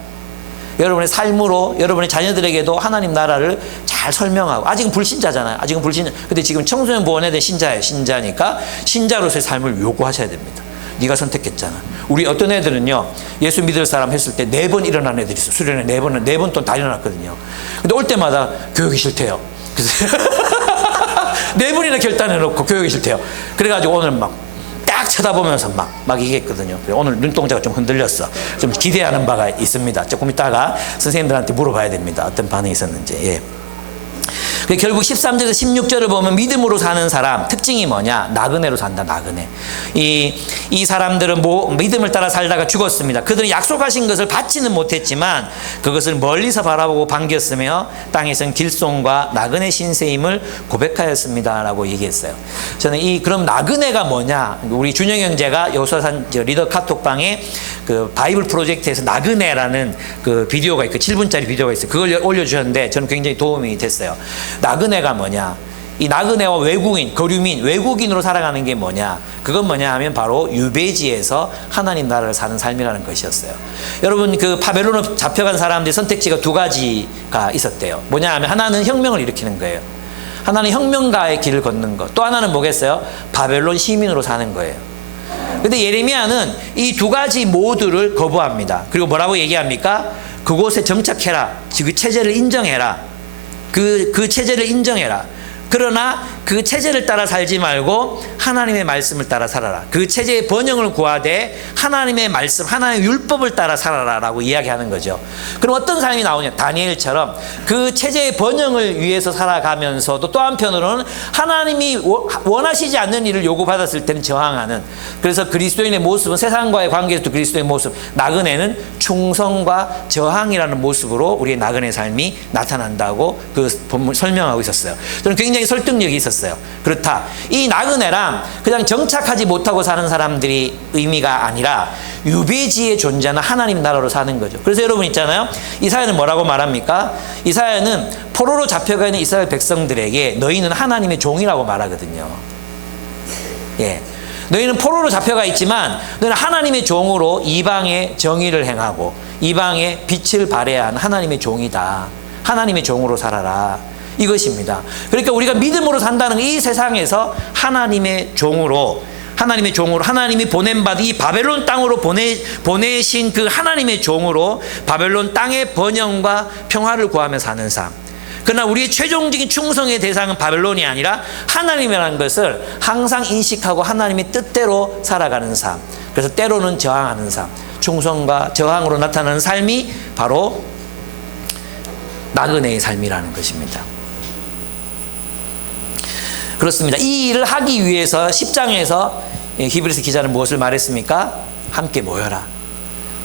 여러분의 삶으로 여러분의 자녀들에게도 하나님 나라를 잘 설명하고 아직은 불신자잖아요. 아직은 불신자. 근데 지금 청소년 보원에 대한 신자예요. 신자니까 신자로서의 삶을 요구하셔야 됩니다. 네가 선택했잖아. 우리 어떤 애들은요 예수 믿을 사람 했을 때 4번 일어난 애들이 있어. 수련회 4번 또 다 일어났거든요. 근데 올 때마다 교육이 싫대요. 그래서 4번이나 결단해놓고 교육이 싫대요. 그래가지고 오늘 막 딱 쳐다보면서 막 얘기했거든요. 오늘 눈동자가 좀 흔들렸어. 좀 기대하는 바가 있습니다. 조금 이따가 선생님들한테 물어봐야 됩니다. 어떤 반응이 있었는지. 예. 결국 13절에서 16절을 보면 믿음으로 사는 사람 특징이 뭐냐? 나그네로 산다. 나그네. 이 사람들은 믿음을 따라 살다가 죽었습니다. 그들은 약속하신 것을 받지는 못했지만 그것을 멀리서 바라보고 반겼으며 땅에선 길송과 나그네 신세임을 고백하였습니다 라고 얘기했어요. 저는 그럼 나그네가 뭐냐? 우리 준영 형제가 여수산 리더 카톡방에 그 바이블 프로젝트에서 나그네라는 그 비디오가 있고 7분짜리 비디오가 있어요. 그걸 올려주셨는데 저는 굉장히 도움이 됐어요. 나그네가 뭐냐? 이 나그네와 외국인, 거류민, 외국인으로 살아가는 게 뭐냐? 그건 뭐냐 하면 바로 유배지에서 하나님 나라를 사는 삶이라는 것이었어요. 여러분 그 바벨론으로 잡혀간 사람들의 선택지가 2가지가 있었대요. 뭐냐 하면 하나는 혁명을 일으키는 거예요. 하나는 혁명가의 길을 걷는 것. 또 하나는 뭐겠어요? 바벨론 시민으로 사는 거예요. 근데 예레미야는 이 2가지 모두를 거부합니다. 그리고 뭐라고 얘기합니까? 그곳에 정착해라. 그 체제를 인정해라. 그 체제를 인정해라. 그러나 그 체제를 따라 살지 말고 하나님의 말씀을 따라 살아라. 그 체제의 번영을 구하되 하나님의 말씀, 하나님의 율법을 따라 살아라 라고 이야기하는 거죠. 그럼 어떤 사람이 나오냐? 다니엘처럼 그 체제의 번영을 위해서 살아가면서도 또 한편으로는 하나님이 원하시지 않는 일을 요구받았을 때는 저항하는. 그래서 그리스도인의 모습은 세상과의 관계에서도 그리스도의 모습, 나그네는 충성과 저항이라는 모습으로 우리의 나그네 삶이 나타난다고 그 본문 설명하고 있었어요. 저는 굉장히 설득력이 있었어요. 그렇다. 이 나그네랑 그냥 정착하지 못하고 사는 사람들이 의미가 아니라 유배지에 존재하는 하나님 나라로 사는 거죠. 그래서 여러분 있잖아요. 이사야는 뭐라고 말합니까? 이사야는 포로로 잡혀가 있는 이스라엘 백성들에게 너희는 하나님의 종이라고 말하거든요. 예. 너희는 포로로 잡혀가 있지만 너희는 하나님의 종으로 이방의 정의를 행하고 이방의 빛을 발해야 하는 하나님의 종이다. 하나님의 종으로 살아라. 이것입니다. 그러니까 우리가 믿음으로 산다는 이 세상에서 하나님의 종으로 하나님의 종으로 하나님이 보냄받은 이 바벨론 땅으로 보내신 그 하나님의 종으로 바벨론 땅의 번영과 평화를 구하며 사는 삶. 그러나 우리의 최종적인 충성의 대상은 바벨론이 아니라 하나님이라는 것을 항상 인식하고 하나님의 뜻대로 살아가는 삶. 그래서 때로는 저항하는 삶. 충성과 저항으로 나타나는 삶이 바로 나그네의 삶이라는 것입니다. 그렇습니다. 이 일을 하기 위해서 10장에서 히브리서 기자는 무엇을 말했습니까? 함께 모여라.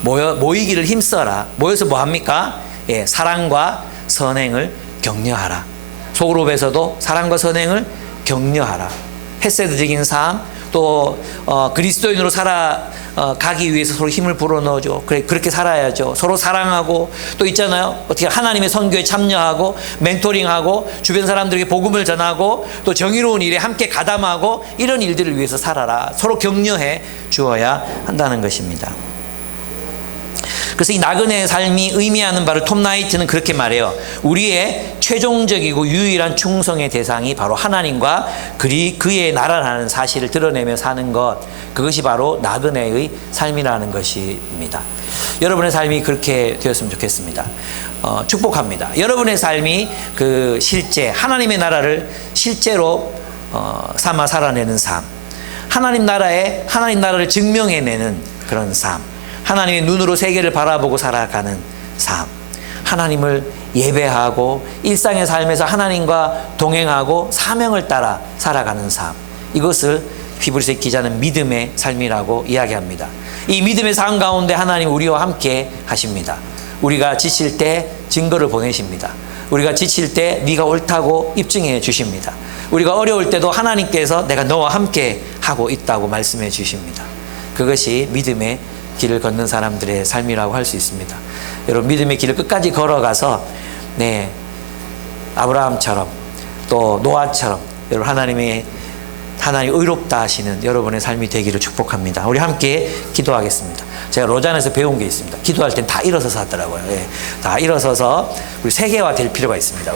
모이기를 힘써라. 모여서 뭐 합니까? 예, 사랑과 선행을 격려하라. 소그룹에서도 사랑과 선행을 격려하라. 헤세드적인 삶, 또 그리스도인으로 살아가기 위해서 서로 힘을 불어넣어줘. 그렇게 살아야죠. 서로 사랑하고, 또 있잖아요. 어떻게 하나님의 선교에 참여하고, 멘토링하고, 주변 사람들에게 복음을 전하고, 또 정의로운 일에 함께 가담하고, 이런 일들을 위해서 살아라. 서로 격려해 주어야 한다는 것입니다. 그래서 이 나그네의 삶이 의미하는 바를 톰 나이트는 그렇게 말해요. 우리의 최종적이고 유일한 충성의 대상이 바로 하나님과 그의 나라라는 사실을 드러내며 사는 것, 그것이 바로 나그네의 삶이라는 것입니다. 여러분의 삶이 그렇게 되었으면 좋겠습니다. 축복합니다. 여러분의 삶이 그 실제 하나님의 나라를 실제로 삼아 살아내는 삶, 하나님 나라를 증명해내는 그런 삶, 하나님의 눈으로 세계를 바라보고 살아가는 삶, 하나님을 예배하고 일상의 삶에서 하나님과 동행하고 사명을 따라 살아가는 삶, 이것을 히브리서 기자는 믿음의 삶이라고 이야기합니다. 이 믿음의 삶 가운데 하나님 우리와 함께 하십니다. 우리가 지칠 때 증거를 보내십니다. 우리가 지칠 때 네가 옳다고 입증해 주십니다. 우리가 어려울 때도 하나님께서 내가 너와 함께 하고 있다고 말씀해 주십니다. 그것이 믿음의 길을 걷는 사람들의 삶이라고 할 수 있습니다. 여러분, 믿음의 길을 끝까지 걸어가서 아브라함처럼 또 노아처럼 여러분 하나님 의롭다 하시는 여러분의 삶이 되기를 축복합니다. 우리 함께 기도하겠습니다. 제가 로잔에서 배운 게 있습니다. 기도할 땐 다 일어서서 하더라고요. 예. 다 일어서서 우리 세계화 될 필요가 있습니다.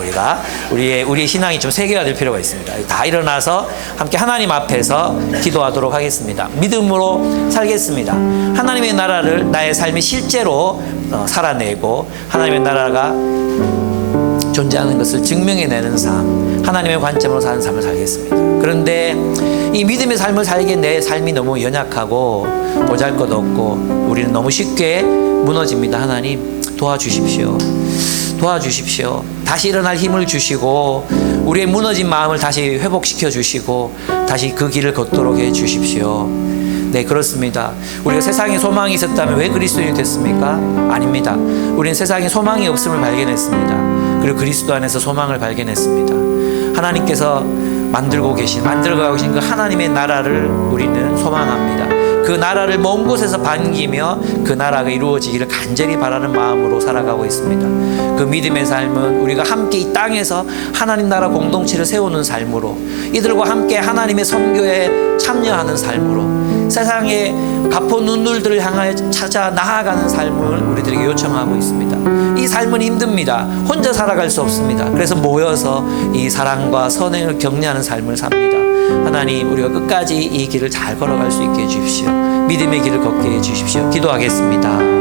우리의 신앙이 좀 세계화 될 필요가 있습니다. 다 일어나서 함께 하나님 앞에서 기도하도록 하겠습니다. 믿음으로 살겠습니다. 하나님의 나라를 나의 삶이 실제로 살아내고 하나님의 나라가 존재하는 것을 증명해내는 삶, 하나님의 관점으로 사는 삶을 살겠습니다. 그런데 이 믿음의 삶을 살기에 내 삶이 너무 연약하고 보잘것없고 우리는 너무 쉽게 무너집니다. 하나님 도와주십시오. 다시 일어날 힘을 주시고 우리의 무너진 마음을 다시 회복시켜 주시고 다시 그 길을 걷도록 해 주십시오. 네, 그렇습니다. 우리가 세상에 소망이 있었다면 왜 그리스도인이 됐습니까? 아닙니다. 우리는 세상에 소망이 없음을 발견했습니다. 그리고 그리스도 안에서 소망을 발견했습니다. 하나님께서 만들어가고 계신 그 하나님의 나라를 우리는 소망합니다. 그 나라를 먼 곳에서 반기며 그 나라가 이루어지기를 간절히 바라는 마음으로 살아가고 있습니다. 그 믿음의 삶은 우리가 함께 이 땅에서 하나님 나라 공동체를 세우는 삶으로, 이들과 함께 하나님의 선교에 참여하는 삶으로, 세상의 가포 눈물들을 향하여 찾아 나아가는 삶을 우리들에게 요청하고 있습니다. 이 삶은 힘듭니다. 혼자 살아갈 수 없습니다. 그래서 모여서 이 사랑과 선행을 격려하는 삶을 삽니다. 하나님, 우리가 끝까지 이 길을 잘 걸어갈 수 있게 해주십시오. 믿음의 길을 걷게 해주십시오. 기도하겠습니다.